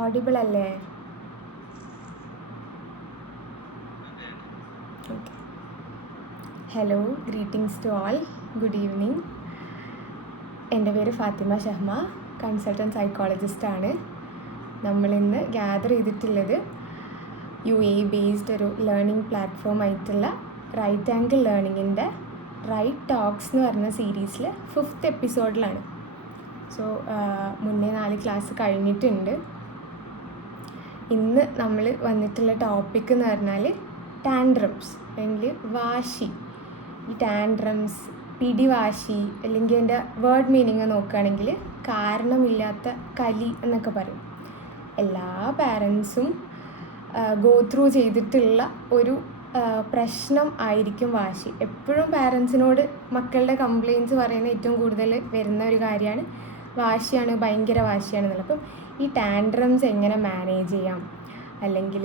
Audible അല്ലേ? Okay. Hello, greetings to all. Good evening. എൻ്റെ പേര് ഫാത്തിമ ഷഹ്മ, കൺസൾട്ടൻറ്റ് സൈക്കോളജിസ്റ്റാണ്. നമ്മളിന്ന് ഗ്യാദർ ചെയ്തിട്ടുള്ളത് ബേസ്ഡ് ഒരു ലേണിംഗ് പ്ലാറ്റ്ഫോം ആയിട്ടുള്ള റൈറ്റ് ആംഗിൾ ലേണിങ്ങിൻ്റെ റൈറ്റ് ടോക്സ് എന്ന് പറഞ്ഞ സീരീസിൽ 5th എപ്പിസോഡിലാണ്. സോ മുന്നേ 4 ക്ലാസ് കഴിഞ്ഞിട്ടുണ്ട്. ഇന്ന് നമ്മൾ വന്നിട്ടുള്ള ടോപ്പിക് എന്ന് പറഞ്ഞാൽ ടാൻഡ്രംസ് അല്ലെങ്കിൽ വാശി. ഈ ടാൻഡ്രംസ്, പിടിവാശി, അല്ലെങ്കിൽ എൻ്റെ വേർഡ് മീനിങ് നോക്കുകയാണെങ്കിൽ കാരണമില്ലാത്ത കലി എന്നൊക്കെ പറയും. എല്ലാ പാരൻസും ഗോ ത്രൂ ചെയ്തിട്ടുള്ള ഒരു പ്രശ്നം ആയിരിക്കും വാശി. എപ്പോഴും പാരൻസിനോട് മക്കളുടെ കംപ്ലയിൻറ്റ്സ് പറയുന്ന ഏറ്റവും കൂടുതൽ വരുന്ന ഒരു കാര്യമാണ് വാശിയാണ്, ഭയങ്കര വാശിയാണെന്നുള്ളത്. അപ്പം ഈ ടാൻഡ്രംസ് എങ്ങനെ മാനേജ് ചെയ്യാം, അല്ലെങ്കിൽ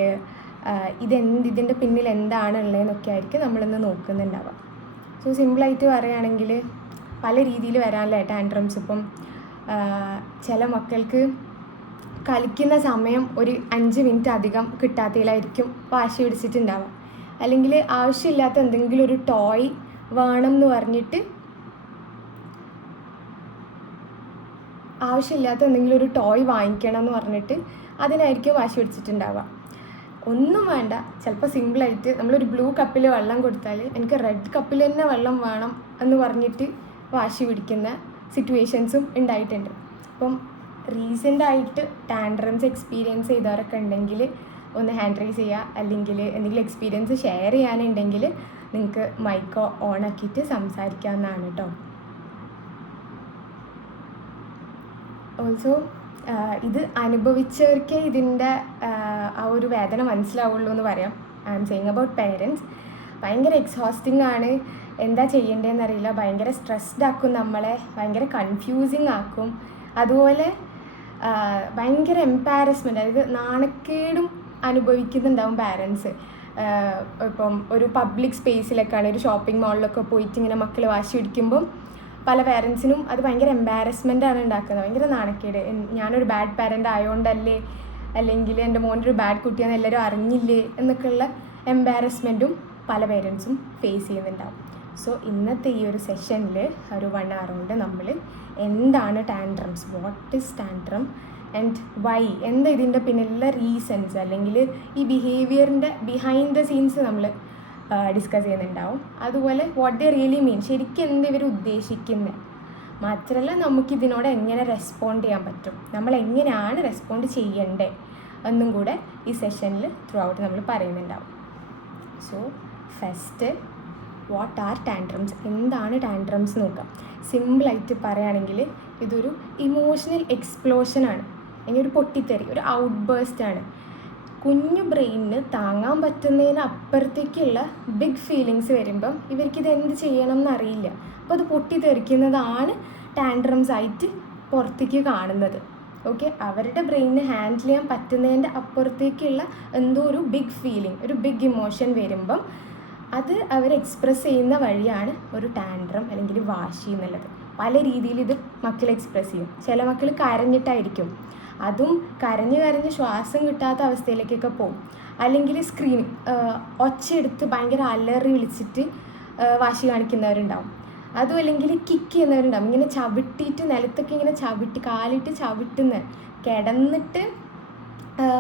ഇതിൻ്റെ പിന്നിൽ എന്താണുള്ളതെന്നൊക്കെ ആയിരിക്കും നമ്മളിന്ന് നോക്കുന്നുണ്ടാവുക. സോ സിമ്പിളായിട്ട് പറയുകയാണെങ്കിൽ പല രീതിയിൽ വരാനല്ലേ ടാൻഡ്രംസ്. ഇപ്പം ചില മക്കൾക്ക് കളിക്കുന്ന സമയം ഒരു 5 മിനിറ്റ് അധികം കിട്ടാത്തതിലായിരിക്കും വാശി പിടിച്ചിട്ടുണ്ടാവുക. അല്ലെങ്കിൽ ആവശ്യമില്ലാത്ത എന്തെങ്കിലും ഒരു ടോയ് വേണം എന്ന് പറഞ്ഞിട്ട് വാങ്ങിക്കണം എന്ന് പറഞ്ഞിട്ട് അതിനായിരിക്കും വാശി പിടിച്ചിട്ടുണ്ടാവുക. ഒന്നും വേണ്ട, ചിലപ്പോൾ സിമ്പിളായിട്ട് നമ്മളൊരു ബ്ലൂ കപ്പിൽ വെള്ളം കൊടുത്താൽ എനിക്ക് റെഡ് കപ്പിൽ തന്നെ വെള്ളം വേണം എന്ന് പറഞ്ഞിട്ട് വാശി പിടിക്കുന്ന സിറ്റുവേഷൻസും ഉണ്ടായിട്ടുണ്ട്. അപ്പം റീസെൻ്റായിട്ട് ടാൻഡ്രംസ് എക്സ്പീരിയൻസ് ചെയ്തവരൊക്കെ ഉണ്ടെങ്കിൽ ഒന്ന് ഹാൻഡ് റൈസ് ചെയ്യുക, അല്ലെങ്കിൽ എന്തെങ്കിലും എക്സ്പീരിയൻസ് ഷെയർ ചെയ്യാനുണ്ടെങ്കിൽ നിങ്ങൾക്ക് മൈക്ക് ഓൺ ആക്കിയിട്ട് സംസാരിക്കാവുന്നതാണ് കേട്ടോ. ഓൾസോ ഇത് അനുഭവിച്ചവർക്കേ ഇതിൻ്റെ ആ ഒരു വേദന മനസ്സിലാവുള്ളൂ എന്ന് പറയാം. I am saying about parents. ഭയങ്കര എക്സോസ്റ്റിംഗ് ആണ്, എന്താ ചെയ്യേണ്ടതെന്ന് അറിയില്ല, ഭയങ്കര സ്ട്രെസ്ഡ് ആക്കും നമ്മളെ, ഭയങ്കര കൺഫ്യൂസിങ് ആക്കും. അതുപോലെ ഭയങ്കര എംപാരസ്മെൻറ്റ്, അതായത് നാണക്കേടും അനുഭവിക്കുന്നുണ്ടാവും പാരൻസ്. ഇപ്പം ഒരു പബ്ലിക് സ്പേസിലൊക്കെയാണ്, ഒരു ഷോപ്പിംഗ് മാളിലൊക്കെ പോയിട്ട് ഇങ്ങനെ മക്കൾ വാശി പിടിക്കുമ്പം പല പാരൻസിനും അത് ഭയങ്കര എംബാരസ്മെൻ്റാണ് ഉണ്ടാക്കുന്നത്, ഭയങ്കര നാണക്കേട്. ഞാനൊരു ബാഡ് പാരൻ്റ് ആയതുകൊണ്ടല്ലേ, അല്ലെങ്കിൽ എൻ്റെ മോനൊരു ബാഡ് കുട്ടിയാണെന്ന് എല്ലാവരും അറിഞ്ഞില്ലേ എന്നൊക്കെയുള്ള എംബാരസ്മെൻറ്റും പല പേരൻസും ഫേസ് ചെയ്യുന്നുണ്ടാവും. സോ ഇന്നത്തെ ഈ ഒരു സെഷനിൽ ഒരു 1 hour കൊണ്ട് നമ്മൾ എന്താണ് tantrums, what is tantrum and why, എന്താ ഇതിൻ്റെ പിന്നിലുള്ള റീസൺസ്, അല്ലെങ്കിൽ ഈ ബിഹേവിയറിൻ്റെ ബിഹൈൻഡ് ദ സീൻസ് നമ്മൾ ഡിസ്കസ് ചെയ്യുന്നുണ്ടാവും. അതുപോലെ വാട്ട് ദേ റിയലി മീൻ, ശരിക്കും എന്താ ഇവർ ഉദ്ദേശിക്കുന്നത്, മാത്രമല്ല നമുക്കിതിനോട് എങ്ങനെ റെസ്പോണ്ട് ചെയ്യാൻ പറ്റും, നമ്മൾ എങ്ങനെയാണ് റെസ്പോണ്ട് ചെയ്യേണ്ടത് എന്നും കൂടെ ഈ സെഷനിൽ ത്രൂ ഔട്ട് നമ്മൾ പറയുന്നുണ്ടാവും. So first what are tantrums, എന്താണ് ടാൻഡ്രംസ് നോക്കാം. സിമ്പിളായിട്ട് പറയുകയാണെങ്കിൽ ഇതൊരു ഇമോഷണൽ എക്സ്പ്ലോഷനാണ്, അല്ലെങ്കിൽ ഒരു പൊട്ടിത്തെറി, ഒരു ഔട്ട് ബേസ്റ്റാണ്. കുഞ്ഞു ബ്രെയിനിന് താങ്ങാൻ പറ്റുന്നതിന് അപ്പുറത്തേക്കുള്ള ബിഗ് ഫീലിങ്സ് വരുമ്പം ഇവർക്കിത് എന്ത് ചെയ്യണം എന്നറിയില്ല. അപ്പോൾ അത് പൊട്ടിത്തെറിക്കുന്നതാണ് ടാൻഡ്രംസ് ആയിട്ട് പുറത്തേക്ക് കാണുന്നത്. ഓക്കെ, അവരുടെ ബ്രെയിനിന് ഹാൻഡിൽ ചെയ്യാൻ പറ്റുന്നതിൻ്റെ അപ്പുറത്തേക്കുള്ള എന്തോ ഒരു ബിഗ് ഫീലിംഗ്, ഒരു ബിഗ് ഇമോഷൻ വരുമ്പം അത് അവർ എക്സ്പ്രസ് ചെയ്യുന്ന വഴിയാണ് ഒരു ടാൻഡ്രം അല്ലെങ്കിൽ വാശി എന്നുള്ളത്. പല രീതിയിൽ ഇത് മക്കൾ എക്സ്പ്രസ് ചെയ്യും. ചില മക്കൾ കരഞ്ഞിട്ടായിരിക്കും, അതും കരഞ്ഞ് ശ്വാസം കിട്ടാത്ത അവസ്ഥയിലേക്കൊക്കെ പോകും. അല്ലെങ്കിൽ സ്ക്രീനിങ്, ഒച്ചയെടുത്ത് ഭയങ്കര അലറി വിളിച്ചിട്ട് വാശി കാണിക്കുന്നവരുണ്ടാവും. അതും അല്ലെങ്കിൽ കിക്ക് ചെയ്യുന്നവരുണ്ടാവും, ഇങ്ങനെ ചവിട്ടിയിട്ട് നിലത്തൊക്കെ ഇങ്ങനെ കാലിട്ട് ചവിട്ടുന്ന, കിടന്നിട്ട്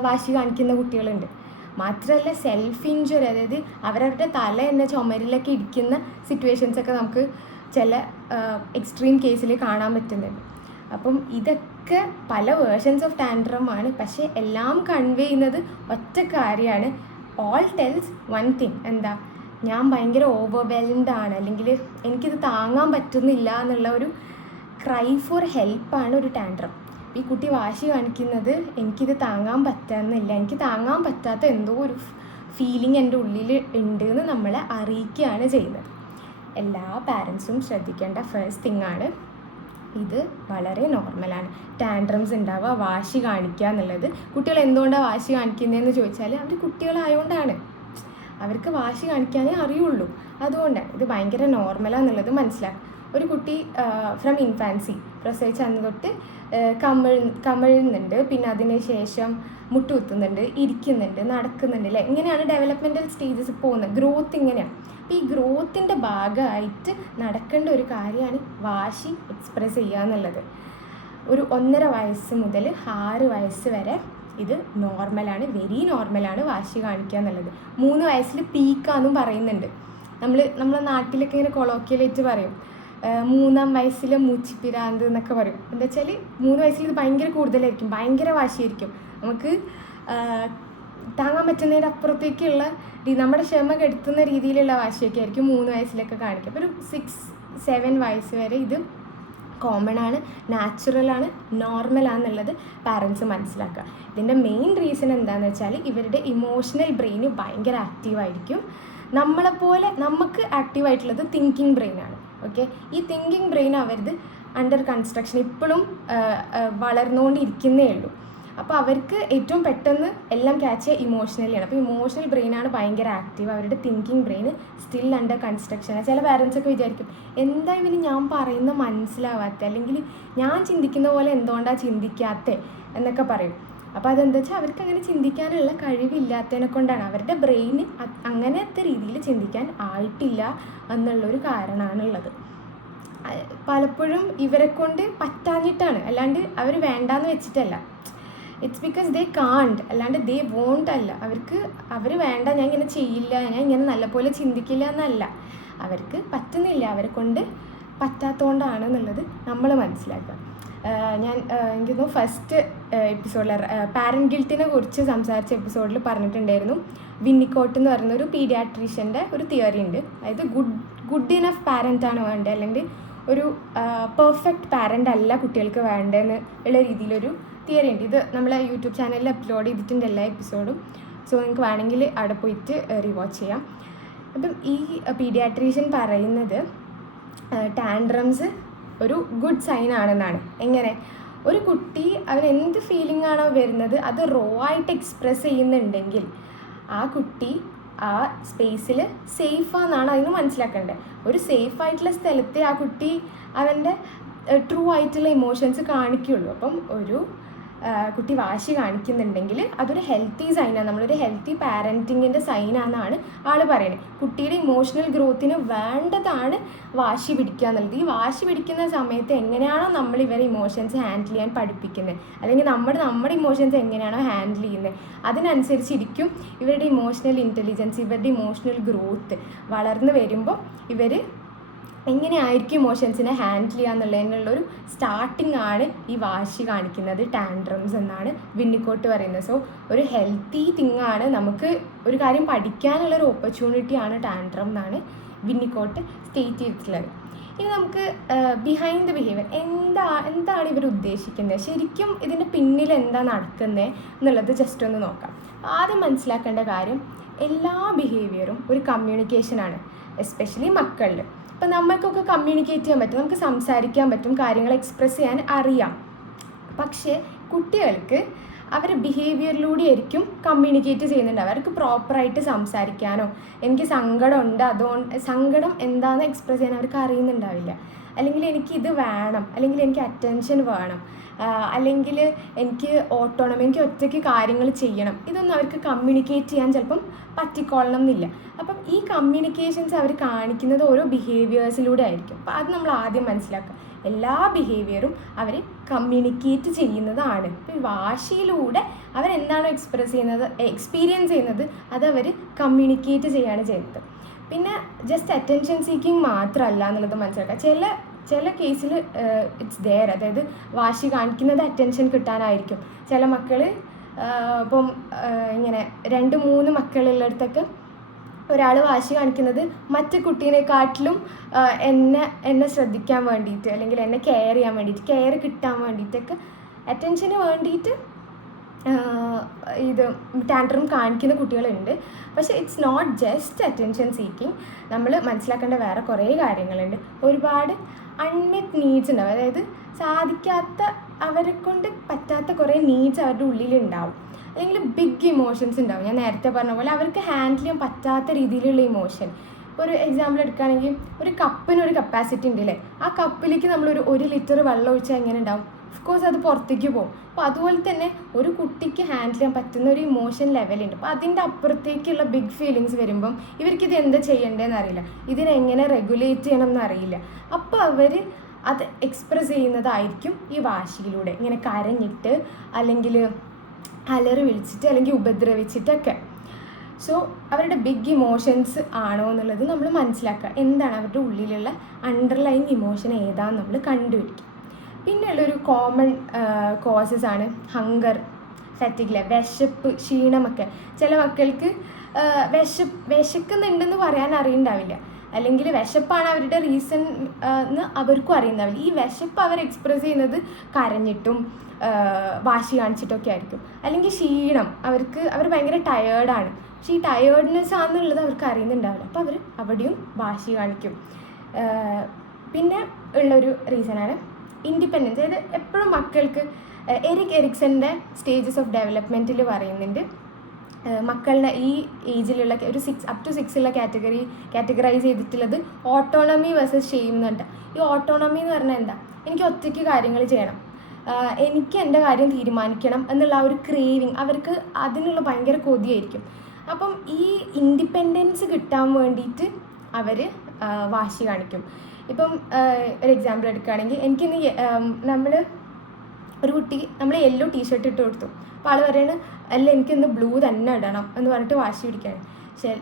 വാശി കാണിക്കുന്ന കുട്ടികളുണ്ട്. മാത്രമല്ല സെൽഫ് ഇഞ്ചുറി, അതായത് അവരവരുടെ തല തന്നെ ചുമരിലൊക്കെ ഇരിക്കുന്ന സിറ്റുവേഷൻസൊക്കെ നമുക്ക് ചില എക്സ്ട്രീം കേസിൽ കാണാൻ പറ്റുന്നുണ്ട്. അപ്പം ഇതൊക്കെ പല വേർഷൻസ് ഓഫ് ടാൻഡ്രമാണ്, പക്ഷേ എല്ലാം കൺവേ ചെയ്യുന്നത് ഒറ്റ കാര്യമാണ്. ഓൾ ടെൽസ് വൺ തിങ്, എന്താ, ഞാൻ ഭയങ്കര ഓവർവെൽംഡ് ആണ്, അല്ലെങ്കിൽ എനിക്കിത് താങ്ങാൻ പറ്റുന്നില്ല എന്നുള്ള ഒരു ക്രൈ ഫോർ ഹെൽപ്പാണ് ഒരു ടാൻഡ്രം. ഈ കുട്ടി വാശി കാണിക്കുന്നത് എനിക്കിത് താങ്ങാൻ പറ്റുന്നില്ല, എനിക്ക് താങ്ങാൻ പറ്റാത്ത എന്തോ ഒരു ഫീലിംഗ് എൻ്റെ ഉള്ളിൽ ഉണ്ട് എന്ന് നമ്മളെ അറിയിക്കുകയാണ് ചെയ്യുന്നത്. എല്ലാ പാരൻസും ശ്രദ്ധിക്കേണ്ട ഫസ്റ്റ് തിങ്ങാണ് ഇത്. വളരെ നോർമലാണ് ടാൻഡ്രംസ് ഉണ്ടാവുക, വാശി കാണിക്കുക എന്നുള്ളത്. കുട്ടികൾ എന്തുകൊണ്ടാണ് വാശി കാണിക്കുന്നതെന്ന് ചോദിച്ചാൽ അവർ കുട്ടികളായതുകൊണ്ടാണ്, അവർക്ക് വാശി കാണിക്കാനേ അറിയുള്ളൂ, അതുകൊണ്ടാണ്. ഇത് ഭയങ്കര നോർമലാണെന്നുള്ളത് മനസ്സിലാക്കുക. ഒരു കുട്ടി ഫ്രം പ്രസവിച്ച അന്ന് തൊട്ട് കമിഴുന്നുണ്ട്, പിന്നെ അതിന് ശേഷം മുട്ടുകുത്തുന്നുണ്ട്, ഇരിക്കുന്നുണ്ട്, നടക്കുന്നുണ്ട് അല്ലേ. ഇങ്ങനെയാണ് ഡെവലപ്മെൻറ്റൽ സ്റ്റേജസ് പോകുന്നത്, ഗ്രോത്ത് ഇങ്ങനെയാണ്. അപ്പോൾ ഈ ഗ്രോത്തിൻ്റെ ഭാഗമായിട്ട് നടക്കേണ്ട ഒരു കാര്യമാണ് വാശി എക്സ്പ്രസ് ചെയ്യുക എന്നുള്ളത്. ഒരു 1.5 വയസ്സ് മുതൽ 6 വയസ്സ് വരെ ഇത് നോർമലാണ്, വെരി നോർമലാണ് വാശി കാണിക്കുക എന്നുള്ളത്. 3 വയസ്സിൽ പീക്കാന്നും പറയുന്നുണ്ട്. നമ്മളെ നാട്ടിലൊക്കെ ഇങ്ങനെ കൊളോക്കിയലായിട്ട് പറയും, 3-ാം വയസ്സിൽ മൂച്ചിപ്പിരാന്ത് എന്നൊക്കെ പറയും. എന്താ വെച്ചാൽ 3 വയസ്സിൽ ഇത് ഭയങ്കര കൂടുതലായിരിക്കും, ഭയങ്കര വാശിയായിരിക്കും, നമുക്ക് താങ്ങാൻ പറ്റുന്നതിൻ്റെ അപ്പുറത്തേക്കുള്ള നമ്മുടെ ക്ഷമ കെടുത്തുന്ന രീതിയിലുള്ള വാശിയൊക്കെ ആയിരിക്കും 3 വയസ്സിലൊക്കെ കാണിക്കുക. അപ്പോൾ ഒരു 6-7 വയസ്സ് വരെ ഇത് കോമൺ ആണ്, നാച്ചുറലാണ്, നോർമലാണെന്നുള്ളത് പാരൻസ് മനസ്സിലാക്കുക. ഇതിൻ്റെ മെയിൻ റീസൺ എന്താണെന്ന് വെച്ചാൽ ഇവരുടെ ഇമോഷണൽ ബ്രെയിന് ഭയങ്കര ആക്റ്റീവായിരിക്കും. നമ്മളെപ്പോലെ നമുക്ക് ആക്റ്റീവായിട്ടുള്ളത് തിങ്കിങ് ബ്രെയിനാണ്. ഓക്കെ, ഈ തിങ്കിങ് ബ്രെയിൻ അവരത് അണ്ടർ കൺസ്ട്രക്ഷൻ, ഇപ്പോഴും വളർന്നുകൊണ്ടിരിക്കുന്നേ ഉള്ളൂ. അപ്പോൾ അവർക്ക് ഏറ്റവും പെട്ടെന്ന് എല്ലാം ക്യാച്ച് ചെയ്യുക ഇമോഷണലിയാണ്. അപ്പോൾ ഇമോഷണൽ ബ്രെയിനാണ് ഭയങ്കര ആക്റ്റീവ്, അവരുടെ തിങ്കിങ് ബ്രെയിൻ സ്റ്റിൽ അണ്ടർ കൺസ്ട്രക്ഷനാണ്. ചില പാരൻസൊക്കെ വിചാരിക്കും എന്താ ഇവന് ഞാൻ പറയുന്ന മനസ്സിലാവാത്ത, അല്ലെങ്കിൽ ഞാൻ ചിന്തിക്കുന്ന പോലെ എന്തുകൊണ്ടാണ് ചിന്തിക്കാത്തേ എന്നൊക്കെ പറയും. അപ്പോൾ അതെന്താ വെച്ചാൽ അവർക്ക് അങ്ങനെ ചിന്തിക്കാനുള്ള കഴിവില്ലാത്തതിനെ കൊണ്ടാണ്, അവരുടെ ബ്രെയിന് അങ്ങനത്തെ രീതിയിൽ ചിന്തിക്കാൻ ആയിട്ടില്ല എന്നുള്ളൊരു കാരണമാണുള്ളത്. പലപ്പോഴും ഇവരെ കൊണ്ട് പറ്റാഞ്ഞിട്ടാണ്, അല്ലാണ്ട് അവർ വേണ്ടാന്ന് വെച്ചിട്ടല്ല. ഇറ്റ്സ് ബിക്കോസ് ദേ കാണ്ട്, അല്ലാണ്ട് ദേ വോണ്ട് അല്ല. അവർ വേണ്ട, ഞാൻ ഇങ്ങനെ ചെയ്യില്ല, ഞാൻ ഇങ്ങനെ നല്ലപോലെ ചിന്തിക്കില്ല എന്നല്ല, അവർക്ക് പറ്റുന്നില്ല, അവരെ കൊണ്ട് പറ്റാത്തതുകൊണ്ടാണ് എന്നുള്ളത് നമ്മൾ മനസ്സിലാക്കുക. എനിക്ക് തോന്നുന്നു ഫസ്റ്റ് എപ്പിസോഡിൽ പാരൻറ്റ് ഗിൽറ്റിനെ കുറിച്ച് സംസാരിച്ച എപ്പിസോഡിൽ പറഞ്ഞിട്ടുണ്ടായിരുന്നു. വിന്നിക്കോട്ട് എന്ന് പറയുന്ന ഒരു പീഡിയാട്രീഷ്യൻ്റെ ഒരു തിയറി ഉണ്ട്. അതായത് ഗുഡ് ഇനഫ് പാരൻ്റാണ് വേണ്ടത്, അല്ലെങ്കിൽ ഒരു പെർഫെക്റ്റ് പാരൻ്റ് അല്ല കുട്ടികൾക്ക് വേണ്ടതെന്ന് ഉള്ള രീതിയിലൊരു തിയറി ഉണ്ട്. ഇത് നമ്മളെ യൂട്യൂബ് ചാനലിൽ അപ്ലോഡ് ചെയ്തിട്ടുണ്ട് എല്ലാ എപ്പിസോഡും. സോ നിങ്ങൾക്ക് വേണമെങ്കിൽ അവിടെ പോയിട്ട് റിവാച്ച് ചെയ്യാം. അപ്പം ഈ പീഡിയാട്രീഷ്യൻ പറയുന്നത് ടാൻഡ്രംസ് ഒരു ഗുഡ് സൈൻ ആണെന്നാണ്. എങ്ങനെ? ഒരു കുട്ടി അവൻ എന്ത് ഫീലിംഗ് ആണോ വരുന്നത് അത് റോ ആയിട്ട് എക്സ്പ്രസ് ചെയ്യുന്നുണ്ടെങ്കിൽ ആ കുട്ടി ആ സ്പേസിൽ സേഫാണെന്നാണ് അതിന് മനസ്സിലാക്കേണ്ടത്. ഒരു സേഫായിട്ടുള്ള സ്ഥലത്തെ ആ കുട്ടി അവൻ്റെ ട്രൂ ആയിട്ടുള്ള ഇമോഷൻസ് കാണിക്കുകയുള്ളൂ. അപ്പം ഒരു കുട്ടി വാശി കാണിക്കുന്നുണ്ടെങ്കിൽ അതൊരു ഹെൽത്തി സൈനാണ്, നമ്മളൊരു ഹെൽത്തി പാരൻറ്റിങ്ങിൻ്റെ സൈനാണെന്നാണ് ആൾ പറയുന്നത്. കുട്ടിയുടെ ഇമോഷണൽ ഗ്രോത്തിന് വേണ്ടതാണ് വാശി പിടിക്കുക എന്നുള്ളത്. ഈ വാശി പിടിക്കുന്ന സമയത്ത് എങ്ങനെയാണോ നമ്മൾ ഇവരെ ഇമോഷൻസ് ഹാൻഡിൽ ചെയ്യാൻ പഠിപ്പിക്കുന്നത്, അല്ലെങ്കിൽ നമ്മുടെ ഇമോഷൻസ് എങ്ങനെയാണോ ഹാൻഡിൽ ചെയ്യുന്നത് അതിനനുസരിച്ചിരിക്കും ഇവരുടെ ഇമോഷണൽ ഇൻ്റലിജൻസ്, ഇവരുടെ ഇമോഷണൽ ഗ്രോത്ത് വളർന്നു വരുമ്പോൾ ഇവർ എങ്ങനെയായിരിക്കും ഇമോഷൻസിനെ ഹാൻഡിൽ ചെയ്യുക എന്നുള്ളതിനുള്ളൊരു സ്റ്റാർട്ടിംഗ് ആണ് ഈ വാശി കാണിക്കുന്നത്, ടാൻഡ്രംസ് എന്നാണ് വിന്നിക്കോട്ട് പറയുന്നത്. സോ ഒരു ഹെൽത്തി തിങ് ആണ്, നമുക്ക് ഒരു കാര്യം പഠിക്കാനുള്ളൊരു ഓപ്പർച്യൂണിറ്റിയാണ് ടാൻഡ്രം എന്നാണ് വിന്നിക്കോട്ട് സ്റ്റേറ്റ് ചെയ്തിട്ടുള്ളത്. ഇനി നമുക്ക് ബിഹൈൻഡ് ദ ബിഹേവിയർ എന്താണ് ഇവർ ഉദ്ദേശിക്കുന്നത്, ശരിക്കും ഇതിൻ്റെ പിന്നിൽ എന്താ നടക്കുന്നത് എന്നുള്ളത് ജസ്റ്റ് ഒന്ന് നോക്കാം. ആദ്യം മനസ്സിലാക്കേണ്ട കാര്യം, എല്ലാ ബിഹേവിയറും ഒരു കമ്മ്യൂണിക്കേഷനാണ്, എസ്പെഷ്യലി മക്കളിൽ. ഇപ്പം നമ്മൾക്കൊക്കെ കമ്മ്യൂണിക്കേറ്റ് ചെയ്യാൻ പറ്റും, നമുക്ക് സംസാരിക്കാൻ പറ്റും, കാര്യങ്ങൾ എക്സ്പ്രസ് ചെയ്യാൻ അറിയാം. പക്ഷേ കുട്ടികൾക്ക് അവർ ബിഹേവിയറിലൂടെ ആയിരിക്കും കമ്മ്യൂണിക്കേറ്റ് ചെയ്യുന്നുണ്ട്. അവർക്ക് പ്രോപ്പറായിട്ട് സംസാരിക്കാനോ എനിക്ക് സങ്കടമുണ്ട് അതുകൊണ്ട് സങ്കടം എന്താണെന്ന് എക്സ്പ്രസ് ചെയ്യാൻ അവർക്ക് അറിയുന്നുണ്ടാവില്ല. അല്ലെങ്കിൽ എനിക്കിത് വേണം, അല്ലെങ്കിൽ എനിക്ക് അറ്റൻഷൻ വേണം, അല്ലെങ്കിൽ എനിക്ക് ഓട്ടോണമി, എനിക്ക് ഒറ്റയ്ക്ക് കാര്യങ്ങൾ ചെയ്യണം, ഇതൊന്നും അവർക്ക് കമ്മ്യൂണിക്കേറ്റ് ചെയ്യാൻ ചിലപ്പം പറ്റിക്കൊള്ളണം എന്നില്ല. അപ്പം ഈ കമ്മ്യൂണിക്കേഷൻസ് അവർ കാണിക്കുന്നത് ഓരോ ബിഹേവിയേഴ്സിലൂടെ ആയിരിക്കും. അപ്പം അത് നമ്മൾ ആദ്യം മനസ്സിലാക്കുക, എല്ലാ ബിഹേവിയറും അവർ കമ്മ്യൂണിക്കേറ്റ് ചെയ്യുന്നതാണ്. ഈ വാശിയിലൂടെ അവരെന്താണോ എക്സ്പീരിയൻസ് ചെയ്യുന്നത് അതവർ കമ്മ്യൂണിക്കേറ്റ് ചെയ്യുകയാണ് ചെയ്യുന്നത്. പിന്നെ ജസ്റ്റ് അറ്റൻഷൻ സീക്കിങ് മാത്രമല്ല എന്നുള്ളത് മനസ്സിലാക്കുക. ചില കേസിൽ ഇറ്റ്സ് ദെയർ, അതായത് വാശി കാണിക്കുന്നത് അറ്റൻഷൻ കിട്ടാനായിരിക്കും. ചില മക്കൾ ഇപ്പം ഇങ്ങനെ 2-3 മക്കളുള്ളിടത്തൊക്കെ ഒരാൾ വാശി കാണിക്കുന്നത് മറ്റു കുട്ടീനെക്കാട്ടിലും എന്നെ ശ്രദ്ധിക്കാൻ വേണ്ടിയിട്ട്, അല്ലെങ്കിൽ എന്നെ കെയർ ചെയ്യാൻ വേണ്ടിയിട്ട്, കെയർ കിട്ടാൻ വേണ്ടിയിട്ടൊക്കെ അറ്റൻഷന് വേണ്ടിയിട്ട് ഇത് ടാൻട്രം കാണിക്കുന്ന കുട്ടികളുണ്ട്. പക്ഷേ it's not just attention seeking. നമ്മൾ മനസ്സിലാക്കേണ്ട വേറെ കുറേ കാര്യങ്ങളുണ്ട്. ഒരുപാട് അൺമെറ്റ് നീഡ്സ് ഉണ്ടാവും, അതായത് സാധിക്കാത്ത, അവരെ കൊണ്ട് പറ്റാത്ത കുറേ നീഡ്സ് അവരുടെ ഉള്ളിലുണ്ടാവും, അല്ലെങ്കിൽ ബിഗ് ഇമോഷൻസ് ഉണ്ടാവും. ഞാൻ നേരത്തെ പറഞ്ഞ പോലെ അവർക്ക് ഹാൻഡിൽ ചെയ്യാൻ പറ്റാത്ത രീതിയിലുള്ള ഇമോഷൻ. ഒരു എക്സാമ്പിൾ എടുക്കുകയാണെങ്കിൽ ഒരു കപ്പിനൊരു കപ്പാസിറ്റി ഉണ്ട് അല്ലേ, ആ കപ്പിലേക്ക് നമ്മൾ ഒരു ലിറ്റർ വെള്ളം ഒഴിച്ചാൽ എങ്ങനെ ഉണ്ടാവും? ഓഫ് കോഴ്സ് അത് പുറത്തേക്ക് പോകും. അപ്പോൾ അതുപോലെ തന്നെ ഒരു കുട്ടിക്ക് ഹാൻഡിൽ ചെയ്യാൻ പറ്റുന്ന ഒരു ഇമോഷൻ ലെവലുണ്ട്. അപ്പോൾ അതിൻ്റെ അപ്പുറത്തേക്കുള്ള ബിഗ് ഫീലിങ്സ് വരുമ്പം ഇവർക്കിത് എന്താ ചെയ്യേണ്ടതെന്ന് അറിയില്ല, ഇതിനെങ്ങനെ റെഗുലേറ്റ് ചെയ്യണം എന്നറിയില്ല. അപ്പോൾ അവർ അത് എക്സ്പ്രസ് ചെയ്യുന്നതായിരിക്കും ഈ വാശിയിലൂടെ, ഇങ്ങനെ കരഞ്ഞിട്ട് അല്ലെങ്കിൽ അലറി വിളിച്ചിട്ട് അല്ലെങ്കിൽ ഉപദ്രവിച്ചിട്ടൊക്കെ. സോ അവരുടെ ബിഗ് ഇമോഷൻസ് ആണോ എന്നുള്ളത് നമ്മൾ മനസ്സിലാക്കുക, എന്താണ് അവരുടെ ഉള്ളിലുള്ള അണ്ടർലൈൻ ഇമോഷൻ ഏതാണെന്ന് നമ്മൾ കണ്ടുപിടിക്കും. പിന്നെയുള്ളൊരു കോമൺ കോസസ് ആണ് ഹങ്കർ, ഫാറ്റിഗ്, വിശപ്പ്, ക്ഷീണമൊക്കെ. ചില മക്കൾക്ക് വിശക്കുന്നുണ്ടെന്ന് പറയാൻ അറിയുന്നുണ്ടാവില്ല, അല്ലെങ്കിൽ വിശപ്പാണ് അവരുടെ റീസൺ എന്ന് അവർക്കും അറിയുന്നുണ്ടാവില്ല. ഈ വിശപ്പ് അവർ എക്സ്പ്രസ് ചെയ്യുന്നത് കരഞ്ഞിട്ടും വാശി കാണിച്ചിട്ടൊക്കെ ആയിരിക്കും. അല്ലെങ്കിൽ ക്ഷീണം, അവർ ഭയങ്കര ടയേർഡാണ്, പക്ഷേ ഈ ടയേർഡ്നെസ് ആണെന്നുള്ളത് അവർക്ക് അറിയുന്നുണ്ടാവില്ല, അപ്പോൾ അവർ അവിടെയും വാശി കാണിക്കും. പിന്നെ ഉള്ളൊരു റീസണാണ് ഇൻഡിപെൻഡൻസ്. അതായത് എപ്പോഴും മക്കൾക്ക് എറിക് എറിക്സൻ്റെ സ്റ്റേജസ് ഓഫ് ഡെവലപ്മെൻറ്റിൽ പറയുന്നുണ്ട്, മക്കളുടെ ഈ ഏജിലുള്ള ഒരു 6 കാറ്റഗറൈസ് ചെയ്തിട്ടുള്ളത് ഓട്ടോണമി വേഴ്സസ് ഷെയിം എന്നുണ്ട്. ഈ ഓട്ടോണമി എന്ന് പറഞ്ഞാൽ എന്താ? എനിക്ക് ഒറ്റയ്ക്ക് കാര്യങ്ങൾ ചെയ്യണം, എനിക്ക് എൻ്റെ കാര്യം തീരുമാനിക്കണം എന്നുള്ള ആ ഒരു ക്രേവിങ്, അവർക്ക് അതിനുള്ള ഭയങ്കര കൊതിയായിരിക്കും. അപ്പം ഈ ഇൻഡിപെൻഡൻസ് കിട്ടാൻ വേണ്ടിയിട്ട് അവർ വാശി കാണിക്കും. ഇപ്പം ഒരു എക്സാമ്പിൾ എടുക്കുകയാണെങ്കിൽ, എനിക്കിന്ന് ഒരു കുട്ടി നമ്മൾ യെല്ലോ ടീഷർട്ട് ഇട്ട് കൊടുത്തു, അപ്പോൾ ആൾ പറയുന്നത് അല്ല എനിക്കിന്ന് ബ്ലൂ തന്നെ ഇടണം എന്ന് പറഞ്ഞിട്ട് വാശി പിടിക്കുകയാണ്.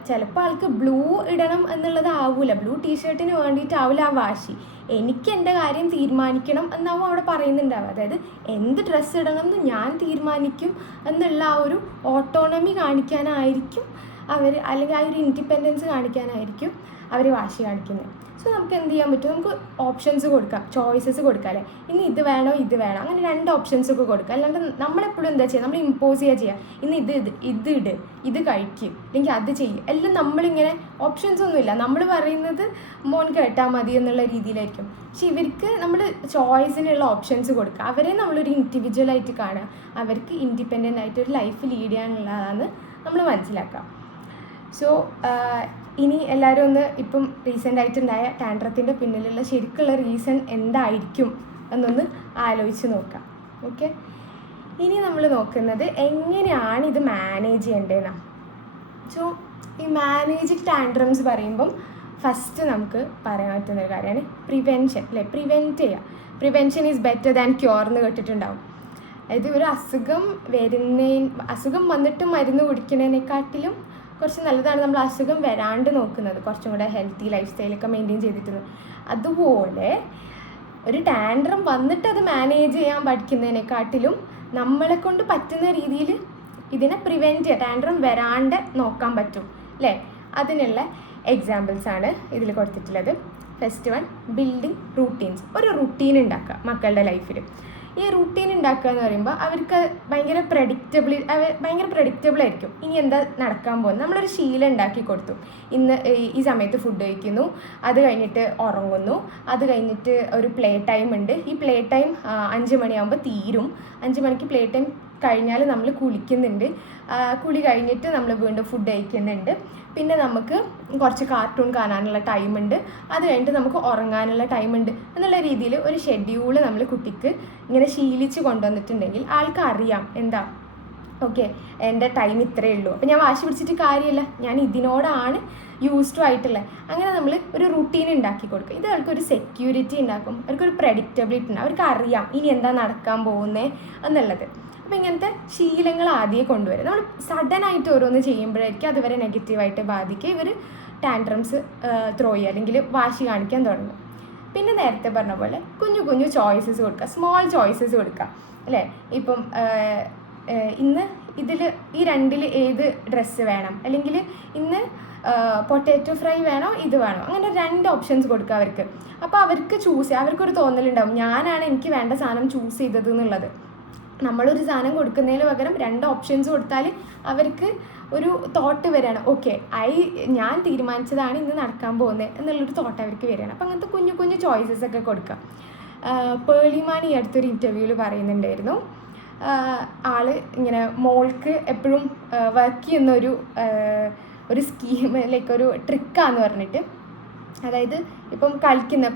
ചിലപ്പോൾ ആൾക്ക് ബ്ലൂ ഇടണം എന്നുള്ളത് ആവില്ല, ബ്ലൂ ടീഷർട്ടിന് വേണ്ടിയിട്ടാവില്ല ആ വാശി, എനിക്ക് എൻ്റെ കാര്യം തീരുമാനിക്കണം എന്നാവും അവിടെ പറയുന്നുണ്ടാവുക. അതായത് എന്ത് ഡ്രസ്സ് ഇടണം എന്ന് ഞാൻ തീരുമാനിക്കും എന്നുള്ള ആ ഒരു ഓട്ടോണമി കാണിക്കാനായിരിക്കും അവർ, അല്ലെങ്കിൽ ആ ഒരു ഇൻഡിപെൻഡൻസ് കാണിക്കാനായിരിക്കും അവർ വാശി കാണിക്കുന്നത്. സോ നമുക്ക് എന്ത് ചെയ്യാൻ പറ്റും? നമുക്ക് ഓപ്ഷൻസ് കൊടുക്കാം, ചോയ്സസ് കൊടുക്കാം അല്ലേ. ഇന്ന് ഇത് വേണോ ഇത് വേണം, അങ്ങനെ 2 ഓപ്ഷൻസ് ഒക്കെ കൊടുക്കുക. അല്ലാണ്ട് നമ്മളെപ്പോഴും എന്താ ചെയ്യുക, നമ്മൾ ഇമ്പോസ് ചെയ്യുക, ഇന്ന് ഇത് ഇട്, ഇത് കഴിക്കും, അല്ലെങ്കിൽ അത് ചെയ്യും, എല്ലാം നമ്മളിങ്ങനെ ഓപ്ഷൻസ് ഒന്നുമില്ല, നമ്മൾ പറയുന്നത് മോൻ കേട്ടാൽ മതി എന്നുള്ള രീതിയിലായിരിക്കും. പക്ഷെ ഇവർക്ക് നമ്മൾ ചോയ്സിനുള്ള ഓപ്ഷൻസ് കൊടുക്കുക, അവരെ നമ്മളൊരു ഇൻഡിവിജ്വലായിട്ട് കാണുക, അവർക്ക് ഇൻഡിപെൻഡൻ്റ് ആയിട്ട് ഒരു ലൈഫ് ലീഡ് ചെയ്യാനുള്ളതാണ് നമ്മൾ മനസ്സിലാക്കുക. സോ ഇനി എല്ലാവരും ഒന്ന് ഇപ്പം റീസെൻ്റായിട്ടുണ്ടായ ടാൻട്രത്തിൻ്റെ പിന്നിലുള്ള ശരിക്കുള്ള റീസൺ എന്തായിരിക്കും എന്നൊന്ന് ആലോചിച്ച് നോക്കാം. ഓക്കെ, ഇനി നമ്മൾ നോക്കുന്നത് എങ്ങനെയാണ് ഇത് മാനേജ് ചെയ്യേണ്ടതെന്നാണ്. സോ ഈ മാനേജിങ് ടാൻട്രംസ് പറയുമ്പം ഫസ്റ്റ് നമുക്ക് പറയാൻ പറ്റുന്നൊരു കാര്യമാണ് പ്രിവെൻഷൻ അല്ലേ. പ്രിവെൻറ്റ് ചെയ്യുക, prevention is better than cure എന്ന് കേട്ടിട്ടുണ്ടാവും. അതായത് ഒരു അസുഖം വന്നിട്ട് മരുന്ന് കുടിക്കുന്നതിനെക്കാട്ടിലും കുറച്ച് നല്ലതാണ് നമ്മൾ അസുഖം വരാണ്ട് നോക്കുന്നത്, കുറച്ചും കൂടെ ഹെൽത്തി ലൈഫ് സ്റ്റൈലൊക്കെ മെയിൻറ്റെയിൻ ചെയ്തിട്ടുണ്ട്. അതുപോലെ ഒരു ടാൻട്രം വന്നിട്ട് അത് മാനേജ് ചെയ്യാൻ പഠിക്കുന്നതിനെക്കാട്ടിലും നമ്മളെ കൊണ്ട് പറ്റുന്ന രീതിയിൽ ഇതിനെ പ്രിവെൻറ്റ് ചെയ്യുക, ടാൻട്രം വരാണ്ട് നോക്കാൻ പറ്റും അല്ലേ. അതിനുള്ള എക്സാമ്പിൾസാണ് ഇതിൽ കൊടുത്തിട്ടുള്ളത്. First one, building routines. ഒരു റുട്ടീൻ ഉണ്ടാക്കുക മക്കളുടെ ലൈഫിൽ. ഈ റുട്ടീൻ ഉണ്ടാക്കുക എന്ന് പറയുമ്പോൾ അവർക്ക് ഭയങ്കര പ്രഡിക്റ്റബിൾ ആയിരിക്കും. ഇനി എന്താ നടക്കാൻ പോകുന്നത്, നമ്മളൊരു ശീലം ഉണ്ടാക്കി കൊടുത്തു, ഇന്ന് ഈ സമയത്ത് ഫുഡ് കഴിക്കുന്നു, അത് കഴിഞ്ഞിട്ട് ഉറങ്ങുന്നു, അത് കഴിഞ്ഞിട്ട് ഒരു പ്ലേ ടൈം ഉണ്ട്, ഈ പ്ലേ ടൈം 5 മണിയാകുമ്പോൾ തീരും, 5 മണിക്ക് പ്ലേ ടൈം കഴിഞ്ഞാൽ നമ്മൾ കുളിക്കുന്നുണ്ട്, കുളി കഴിഞ്ഞിട്ട് നമ്മൾ വീണ്ടും ഫുഡ് കഴിക്കുന്നുണ്ട്, പിന്നെ നമുക്ക് കുറച്ച് കാർട്ടൂൺ കാണാനുള്ള ടൈമുണ്ട്, അത് കഴിഞ്ഞിട്ട് നമുക്ക് ഉറങ്ങാനുള്ള ടൈമുണ്ട് എന്നുള്ള രീതിയിൽ ഒരു ഷെഡ്യൂൾ നമ്മൾ കുട്ടിക്ക് ഇങ്ങനെ ശീലിച്ച് കൊണ്ടുവന്നിട്ടുണ്ടെങ്കിൽ ആൾക്ക് അറിയാം എന്താ, ഓക്കെ എൻ്റെ ടൈം ഇത്രയേ ഉള്ളൂ, അപ്പോൾ ഞാൻ വാശി പിടിച്ചിട്ട് കാര്യമില്ല, ഞാൻ ഇതിനോടാണ് യൂസ്ഡ് ആയിട്ടുള്ളത്. അങ്ങനെ നമ്മൾ ഒരു റുട്ടീൻ ഉണ്ടാക്കി കൊടുക്കുക. ഇത് അവർക്കൊരു സെക്യൂരിറ്റി ഉണ്ടാക്കും, അവർക്കൊരു പ്രഡിക്റ്റബിലിറ്റി ഉണ്ട്, അവർക്ക് അറിയാം ഇനി എന്താ നടക്കാൻ പോകുന്നത് എന്നുള്ളത്. അപ്പോൾ ഇങ്ങനത്തെ ശീലങ്ങൾ ആദ്യം കൊണ്ടുവരും. നമ്മൾ സഡനായിട്ട് ഓരോന്ന് ചെയ്യുമ്പോഴായിരിക്കും അതുവരെ നെഗറ്റീവായിട്ട് ബാധിക്കുക, ഇവർ ടാൻട്രംസ് ത്രോ ചെയ്യുക അല്ലെങ്കിൽ വാശി കാണിക്കാൻ തുടങ്ങും. പിന്നെ നേരത്തെ പറഞ്ഞ പോലെ കുഞ്ഞു കുഞ്ഞു ചോയ്സസ് കൊടുക്കുക, സ്മോൾ ചോയ്സസ് കൊടുക്കുക അല്ലേ. ഇപ്പം ഇന്ന് ഈ 2ൽ ഏത് ഡ്രസ്സ് വേണം, അല്ലെങ്കിൽ ഇന്ന് പൊട്ടാറ്റോ ഫ്രൈ വേണോ ഇത് വേണോ, അങ്ങനെ 2 ഓപ്ഷൻസ് കൊടുക്കുക അവർക്ക്. അപ്പോൾ അവർക്ക് ചൂസ് ചെയ്യാം, അവർക്കൊരു തോന്നലുണ്ടാവും ഞാനാണ് എനിക്ക് വേണ്ട സാധനം ചൂസ് ചെയ്തത് എന്നുള്ളത്. നമ്മളൊരു സാധനം കൊടുക്കുന്നതിന് പകരം 2 ഓപ്ഷൻസ് കൊടുത്താൽ അവർക്ക് ഒരു തോട്ട് വരികയാണ്, ഓക്കെ ഞാൻ തീരുമാനിച്ചതാണ് ഇന്ന് നടക്കാൻ പോകുന്നത് എന്നുള്ളൊരു തോട്ട് അവർക്ക് വരികയാണ്. അപ്പം അങ്ങനത്തെ കുഞ്ഞു കുഞ്ഞു ചോയ്സസ് ഒക്കെ കൊടുക്കുക. പേളിമാൻ ഈ അടുത്തൊരു ഇൻ്റർവ്യൂവിൽ പറയുന്നുണ്ടായിരുന്നു, ആൾ ഇങ്ങനെ മോൾക്ക് എപ്പോഴും വർക്ക് ചെയ്യുന്നൊരു ഒരു സ്കീം ലൈക്ക് ഒരു ട്രിക്കാന്ന് പറഞ്ഞിട്ട്. അതായത് ഇപ്പം കളിക്കുന്ന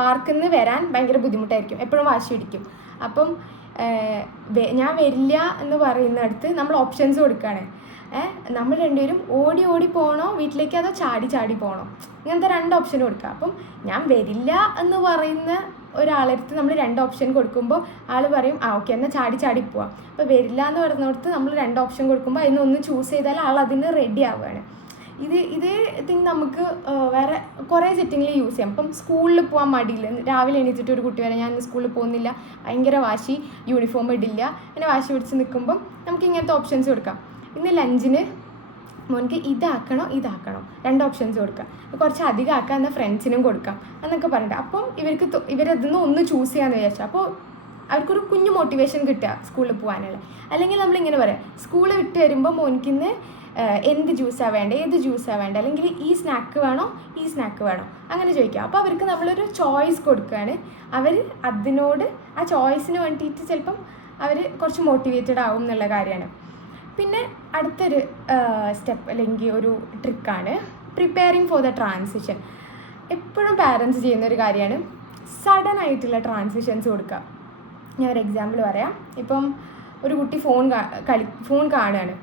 പാർക്കിൽ നിന്ന് വരാൻ ഭയങ്കര ബുദ്ധിമുട്ടായിരിക്കും, എപ്പോഴും വാശി പിടിക്കും. അപ്പം ഞാൻ വരില്ല എന്ന് പറയുന്നിടത്ത് നമ്മൾ ഓപ്ഷൻസ് കൊടുക്കുകയാണ്. നമ്മൾ രണ്ടുപേരും ഓടി ഓടി പോകണോ വീട്ടിലേക്ക്, അതോ ചാടി ചാടി പോകണോ, ഇങ്ങനത്തെ 2 ഓപ്ഷൻ കൊടുക്കുക. അപ്പം ഞാൻ വരില്ല എന്ന് പറയുന്ന ഒരാളടുത്ത് നമ്മൾ 2 ഓപ്ഷൻ കൊടുക്കുമ്പോൾ ആൾ പറയും ഓക്കെ എന്നാൽ ചാടി ചാടി പോവാം. അപ്പോൾ വരില്ല എന്ന് പറയുന്നിടത്ത് നമ്മൾ 2 ഓപ്ഷൻ കൊടുക്കുമ്പോൾ അതിന് ഒന്ന് ചൂസ് ചെയ്താൽ ആൾ അതിന് റെഡി ആവുകയാണ്. ഇതേ തിങ് നമുക്ക് വേറെ കുറേ സെറ്റിങ്ങിൽ യൂസ് ചെയ്യാം. ഇപ്പം സ്കൂളിൽ പോകാൻ മടിയില്ല, രാവിലെ എണീറ്റിട്ട് ഒരു കുട്ടി വരെ ഞാൻ ഇന്ന് സ്കൂളിൽ പോകുന്നില്ല, ഭയങ്കര വാശി, യൂണിഫോം ഇടില്ല, അങ്ങനെ വാശി പിടിച്ച് നിൽക്കുമ്പം നമുക്ക് ഇങ്ങനത്തെ ഓപ്ഷൻസ് കൊടുക്കാം. ഇന്ന് ലഞ്ചിന് മോനിക്ക് ഇതാക്കണോ 2 ഓപ്ഷൻസ് കൊടുക്കാം, കുറച്ച് അധികം ആക്കാം, എന്നാൽ ഫ്രണ്ട്സിനും കൊടുക്കാം എന്നൊക്കെ പറഞ്ഞിട്ട്. അപ്പം ഇവരതിന്ന് ഒന്ന് ചൂസ് ചെയ്യാമെന്ന് വിചാരിച്ചു. അപ്പോൾ അവർക്കൊരു കുഞ്ഞു മോട്ടിവേഷൻ കിട്ടുക സ്കൂളിൽ പോകാനുള്ള. അല്ലെങ്കിൽ നമ്മളിങ്ങനെ പറയാം, സ്കൂളിൽ വിട്ട് വരുമ്പോൾ മോനിക്കിന്ന് എന്ത് ജ്യൂസാണ് വേണ്ടത്, ഏത് ജ്യൂസാണ് വേണ്ടത്, അല്ലെങ്കിൽ ഈ സ്നാക്ക് വേണോ അങ്ങനെ ചോദിക്കുക. അപ്പോൾ അവർക്ക് നമ്മളൊരു ചോയ്സ് കൊടുക്കുകയാണ്. അവർ അതിനോട് ആ ചോയ്സിന് വേണ്ടിയിട്ട് ചിലപ്പം അവർ കുറച്ച് മോട്ടിവേറ്റഡ് ആവും എന്നുള്ള കാര്യമാണ്. പിന്നെ അടുത്തൊരു സ്റ്റെപ്പ് അല്ലെങ്കിൽ ഒരു ട്രിക്കാണ് പ്രിപ്പയറിങ് ഫോർ ദ ട്രാൻസിഷൻ. എപ്പോഴും പാരൻസ് ചെയ്യുന്നൊരു കാര്യമാണ് സഡൻ ആയിട്ടുള്ള ട്രാൻസിഷൻസ് കൊടുക്കുക. ഞാൻ ഒരു എക്സാമ്പിൾ പറയാം. ഇപ്പം ഒരു കുട്ടി ഫോൺ കാണുകയാണ്.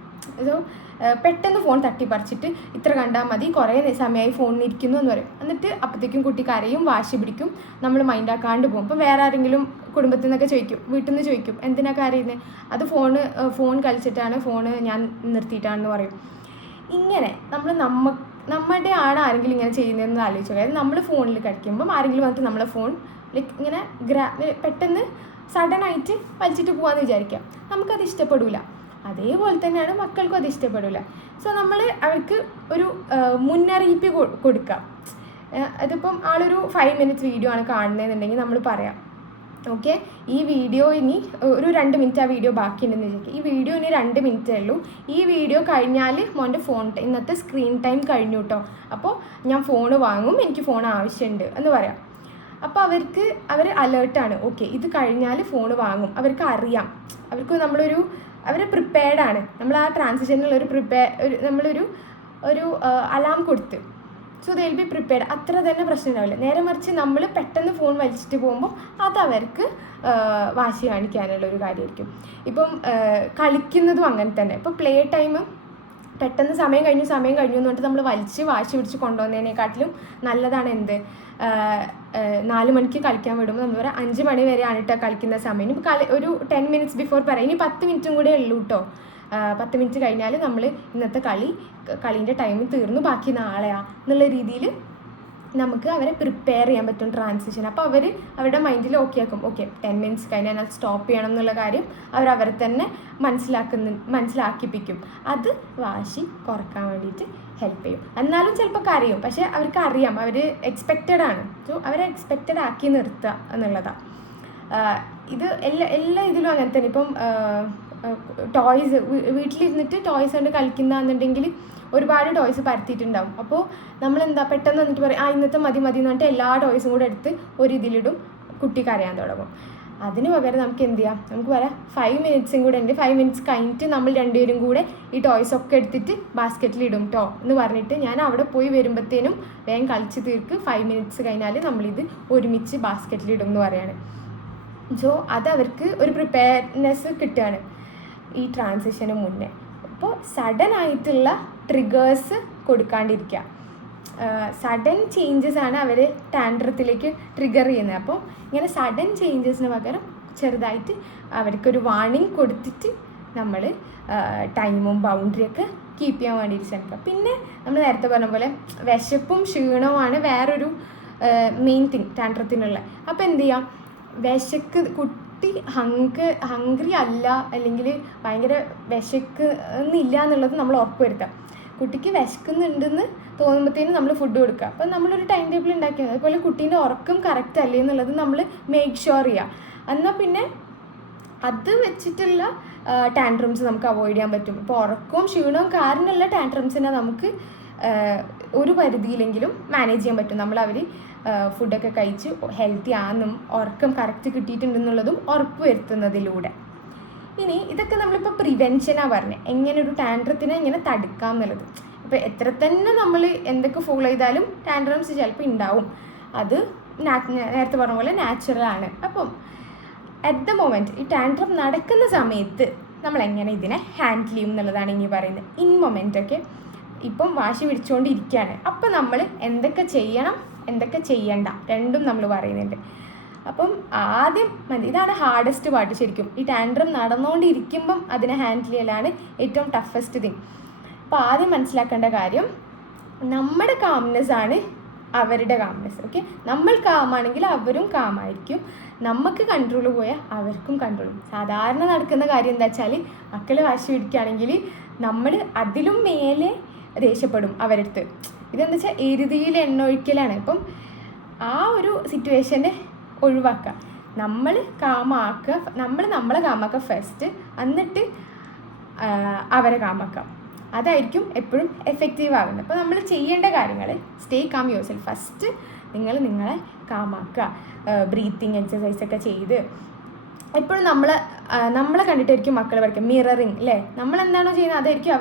സോ പെട്ടെന്ന് ഫോൺ തട്ടിപ്പറിച്ചിട്ട് ഇത്ര കണ്ടാൽ മതി, കുറേ സമയമായി ഫോണിൽ ഇരിക്കുന്നു എന്ന് പറയും. എന്നിട്ട് അപ്പോഴത്തേക്കും കുട്ടി കരയും, വാശി പിടിക്കും, നമ്മൾ മൈൻഡാക്കാണ്ട് പോകും. അപ്പം വേറെ ആരെങ്കിലും കുടുംബത്തിൽ നിന്നൊക്കെ ചോദിക്കും, വീട്ടിൽ നിന്ന് ചോദിക്കും, എന്തിനാ കരയുന്നത്, അത് ഫോൺ കളിച്ചിട്ടാണ്, ഫോണ് ഞാൻ നിർത്തിയിട്ടാണെന്ന് പറയും. ഇങ്ങനെ നമ്മുടെ ആരെങ്കിലും ഇങ്ങനെ ചെയ്യുന്നതെന്ന് ആലോചിച്ചു. അതായത് നമ്മൾ ഫോണിൽ കളിക്കുമ്പം ആരെങ്കിലും വന്നിട്ട് നമ്മളെ ഫോൺ ലൈക്ക് ഇങ്ങനെ പെട്ടെന്ന് സഡനായിട്ട് വലിച്ചിട്ട് പോകാമെന്ന് വിചാരിക്കാം, നമുക്കത് ഇഷ്ടപ്പെടില്ല. അതേപോലെ തന്നെയാണ് മക്കൾക്കും അത് ഇഷ്ടപ്പെടില്ല. സോ നമ്മൾ അവർക്ക് ഒരു മുന്നറിയിപ്പ് കൊടുക്കാം. അതിപ്പം ആളൊരു 5 മിനിറ്റ്സ് വീഡിയോ ആണ് കാണുന്നതെന്നുണ്ടെങ്കിൽ നമ്മൾ പറയാം, ഓക്കെ ഈ വീഡിയോ ഇനി ഒരു 2 മിനിറ്റ് ആ വീഡിയോ ബാക്കിയുണ്ടെന്ന് വിചാരിക്കുക, ഈ വീഡിയോ ഇനി 2 മിനിറ്റേ ഉള്ളൂ, ഈ വീഡിയോ കഴിഞ്ഞാൽ മോൻ്റെ ഇന്നത്തെ സ്ക്രീൻ ടൈം കഴിഞ്ഞു കേട്ടോ, അപ്പോൾ ഞാൻ ഫോൺ വാങ്ങും, എനിക്ക് ഫോൺ ആവശ്യമുണ്ട് എന്ന് പറയാം. അപ്പോൾ അവർ അലേർട്ടാണ്, ഓക്കെ ഇത് കഴിഞ്ഞാൽ ഫോൺ വാങ്ങും, അവർക്ക് അറിയാം, അവർ പ്രിപ്പയർഡാണ്. നമ്മൾ ആ ട്രാൻസിഷനിൽ നമ്മളൊരു അലാം കൊടുത്ത്, so they will be prepared. അത്ര തന്നെ പ്രശ്നം ഉണ്ടാവില്ല. നേരെ മറിച്ച് നമ്മൾ പെട്ടെന്ന് ഫോൺ വലിച്ചിട്ട് പോകുമ്പോൾ അത് അവർക്ക് വാശി കാണിക്കാനുള്ളൊരു കാര്യമായിരിക്കും. ഇപ്പം കളിക്കുന്നതും അങ്ങനെ തന്നെ. ഇപ്പോൾ പ്ലേ ടൈം പെട്ടെന്ന് സമയം കഴിഞ്ഞു എന്ന് പറഞ്ഞിട്ട് നമ്മൾ വാശി പിടിച്ച് കൊണ്ടുവന്നതിനെക്കാട്ടിലും നല്ലതാണ് 4 മണിക്ക് കളിക്കാൻ വിടുമ്പോൾ നമ്മൾ പറയാം 5 മണി വരെയാണ് കേട്ടോ കളിക്കുന്ന സമയം. ഇപ്പോൾ ഒരു 10 മിനിറ്റ്സ് ബിഫോർ പറയാം, ഇനി 10 മിനിറ്റും കൂടെ ഉള്ളൂ കേട്ടോ, 10 മിനിറ്റ് കഴിഞ്ഞാൽ നമ്മൾ ഇന്നത്തെ കളീൻ്റെ ടൈം തീർന്നു, ബാക്കി നാളെയാണ് എന്നുള്ള രീതിയിൽ നമുക്ക് അവരെ പ്രിപ്പയർ ചെയ്യാൻ പറ്റും ട്രാൻസിഷൻ. അപ്പോൾ അവരുടെ മൈൻഡിൽ ഓക്കെ ആക്കും, ഓക്കെ 10 മിനിറ്റ്സ് കഴിഞ്ഞാൽ അത് സ്റ്റോപ്പ് ചെയ്യണം എന്നുള്ള കാര്യം അവരെ തന്നെ മനസ്സിലാക്കിപ്പിക്കും. അത് വാശി കുറക്കാൻ വേണ്ടിയിട്ട് ഹെൽപ്പ് ചെയ്യും. എന്നാലും ചിലപ്പോൾ കരയും, പക്ഷേ അവർക്ക് അറിയാം, അവർ എക്സ്പെക്റ്റഡ് ആണ്. സോ അവരെ എക്സ്പെക്റ്റഡ് ആക്കി നിർത്തുക എന്നുള്ളതാണ്. ഇത് എല്ലാ ഇതിലും അങ്ങനെ തന്നെ. ഇപ്പം ടോയ്സ് വീട്ടിലിരുന്നിട്ട് ടോയ്സ് കൊണ്ട് കളിക്കുന്നതെന്നുണ്ടെങ്കിൽ ഒരുപാട് ടോയ്സ് പരത്തിയിട്ടുണ്ടാവും. അപ്പോൾ നമ്മളെന്താ പെട്ടെന്ന് വന്നിട്ട് പറയും ഇന്നത്തെ മതി എന്ന് പറഞ്ഞിട്ട് എല്ലാ ടോയ്സും കൂടെ എടുത്ത് ഒരു ഇതിലിടും, കുട്ടി കരയാൻ തുടങ്ങും. അതിന് പകരം നമുക്ക് എന്ത് ചെയ്യാം, നമുക്ക് പറയാം 5 മിനിറ്റ്സും കൂടെ ഉണ്ട്, 5 മിനിറ്റ്സ് കഴിഞ്ഞിട്ട് നമ്മൾ രണ്ടുപേരും കൂടെ ഈ ടോയ്സൊക്കെ എടുത്തിട്ട് ബാസ്ക്കറ്റിലിടും കേട്ടോ എന്ന് പറഞ്ഞിട്ട് ഞാൻ അവിടെ പോയി വരുമ്പോഴത്തേനും വേഗം കളിച്ച് തീർക്ക്, 5 മിനിറ്റ്സ് കഴിഞ്ഞാൽ നമ്മളിത് ഒരുമിച്ച് ബാസ്ക്കറ്റിലിടും എന്ന് പറയാണ്. സോ അത് അവർക്ക് ഒരു പ്രിപ്പയർനെസ് കിട്ടുകയാണ് ഈ ട്രാൻസിഷന് മുന്നേ. അപ്പോൾ സഡൻ ആയിട്ടുള്ള ട്രിഗേഴ്സ് കൊടുക്കാണ്ടിരിക്കുക. സഡൻ ചേഞ്ചസ് ആണ് അവർ ടാൻഡ്രത്തിലേക്ക് ട്രിഗർ ചെയ്യുന്നത്. അപ്പോൾ ഇങ്ങനെ സഡൻ ചേഞ്ചസിന് പകരം ചെറുതായിട്ട് അവർക്കൊരു വാർണിംഗ് കൊടുത്തിട്ട് നമ്മൾ ടൈമും ബൗണ്ടറിയൊക്കെ കീപ്പ് ചെയ്യാൻ വേണ്ടിയിട്ട് ശ്രമിക്കുക. പിന്നെ നമ്മൾ നേരത്തെ പറഞ്ഞ പോലെ വിശപ്പും ക്ഷീണവുമാണ് വേറൊരു മെയിൻ തിങ് ടാൻഡ്രത്തിനുള്ള. അപ്പോൾ എന്ത് ചെയ്യാം, കുട്ടി ഹംഗ്രി അല്ല, അല്ലെങ്കിൽ ഭയങ്കര വിശക്കുന്നില്ല എന്നുള്ളത് നമ്മൾ ഉറപ്പ് വരുത്താം. കുട്ടിക്ക് വിശക്കുന്നുണ്ടെന്ന് തോന്നുമ്പോഴത്തേനും നമ്മൾ ഫുഡ് കൊടുക്കുക. അപ്പം നമ്മളൊരു ടൈം ടേബിൾ ഉണ്ടാക്കിയത്, അതുപോലെ കുട്ടീൻ്റെ ഉറക്കം കറക്റ്റ് അല്ലേ എന്നുള്ളത് നമ്മൾ മേക്ക് ഷുവർ ചെയ്യുക. എന്നാൽ പിന്നെ അത് വെച്ചിട്ടുള്ള ടാൻട്രംസ് നമുക്ക് അവോയ്ഡ് ചെയ്യാൻ പറ്റും. ഇപ്പോൾ ഉറക്കവും ക്ഷീണവും കാരണമുള്ള ടാൻട്രംസിനെ നമുക്ക് ഒരു പരിധിയിലെങ്കിലും മാനേജ് ചെയ്യാൻ പറ്റും. അവർ ഫുഡൊക്കെ കഴിച്ച് ഹെൽത്തി ആണെന്നും ഉറക്കം കറക്റ്റ് കിട്ടിയിട്ടുണ്ടെന്നുള്ളതും ഉറപ്പ് വരുത്തുന്നതിലൂടെ. ഇനി ഇതൊക്കെ നമ്മളിപ്പോൾ പ്രിവെൻഷനാണ് പറഞ്ഞത്, എങ്ങനെ ഒരു ടാൻഡ്രത്തിനെ എങ്ങനെ തടുക്കാം എന്നുള്ളത്. ഇപ്പോൾ എത്ര തന്നെ നമ്മൾ എന്തൊക്കെ ഫോളോ ചെയ്താലും ടാൻഡ്രംസ് ചിലപ്പോൾ ഉണ്ടാവും. അത് നേരത്തെ പറഞ്ഞ പോലെ നാച്ചുറലാണ്. അപ്പം അറ്റ് ദ മൊമെൻറ്റ് ഈ ടാൻഡ്രം നടക്കുന്ന സമയത്ത് നമ്മൾ എങ്ങനെ ഇതിനെ ഹാൻഡിൽ ചെയ്യും എന്നുള്ളതാണ് ഇനി പറയുന്നത്. ഇൻ മൊമെൻ്റ് ഇപ്പം വാശി പിടിച്ചുകൊണ്ടിരിക്കുകയാണ്, അപ്പം നമ്മൾ എന്തൊക്കെ ചെയ്യണം എന്തൊക്കെ ചെയ്യണ്ട രണ്ടും നമ്മൾ പറയുന്നുണ്ട്. അപ്പം ആദ്യം ഇതാണ് ഹാർഡസ്റ്റ് പാർട്ട് ശരിക്കും. ഈ ടാൻഡ്രം നടന്നുകൊണ്ടിരിക്കുമ്പം അതിനെ ഹാൻഡിൽ ചെയ്യലാണ് ഏറ്റവും ടഫസ്റ്റ് തിങ്. അപ്പോൾ ആദ്യം മനസ്സിലാക്കേണ്ട കാര്യം, നമ്മുടെ കാംനെസ് ആണ് അവരുടെ കാംനെസ്. ഓക്കെ, നമ്മൾ കാമാണെങ്കിൽ അവരും കാമായിരിക്കും. നമുക്ക് കൺട്രോൾ പോയാൽ അവർക്കും കൺട്രോൾ. സാധാരണ നടക്കുന്ന കാര്യം എന്താ വെച്ചാൽ, മക്കൾ വാശി പിടിക്കുകയാണെങ്കിൽ നമ്മൾ അതിലും മേലെ ദേഷ്യപ്പെടും അവരടുത്ത്. ഇതെന്താ വെച്ചാൽ എരുതിയിൽ എണ്ണ ഒഴിക്കലാണ്. ഇപ്പം ആ ഒരു സിറ്റുവേഷനെ ഒഴിവാക്കുക, നമ്മൾ കാമാക്കുക, നമ്മളെ കാമാക്കുക ഫസ്റ്റ്, എന്നിട്ട് അവരെ കാമാക്കാം. അതായിരിക്കും എപ്പോഴും എഫക്റ്റീവ് ആകുന്നത്. അപ്പോൾ നമ്മൾ ചെയ്യേണ്ട കാര്യങ്ങൾ, stay calm your self. First നിങ്ങളെ കാമാക്കുക, ബ്രീത്തിങ് എക്സസൈസൊക്കെ ചെയ്ത്. എപ്പോഴും നമ്മളെ കണ്ടിട്ടായിരിക്കും മക്കൾ പഠിക്കുക. മിററിങ് അല്ലേ, നമ്മളെന്താണോ ചെയ്യുന്നത് അതായിരിക്കും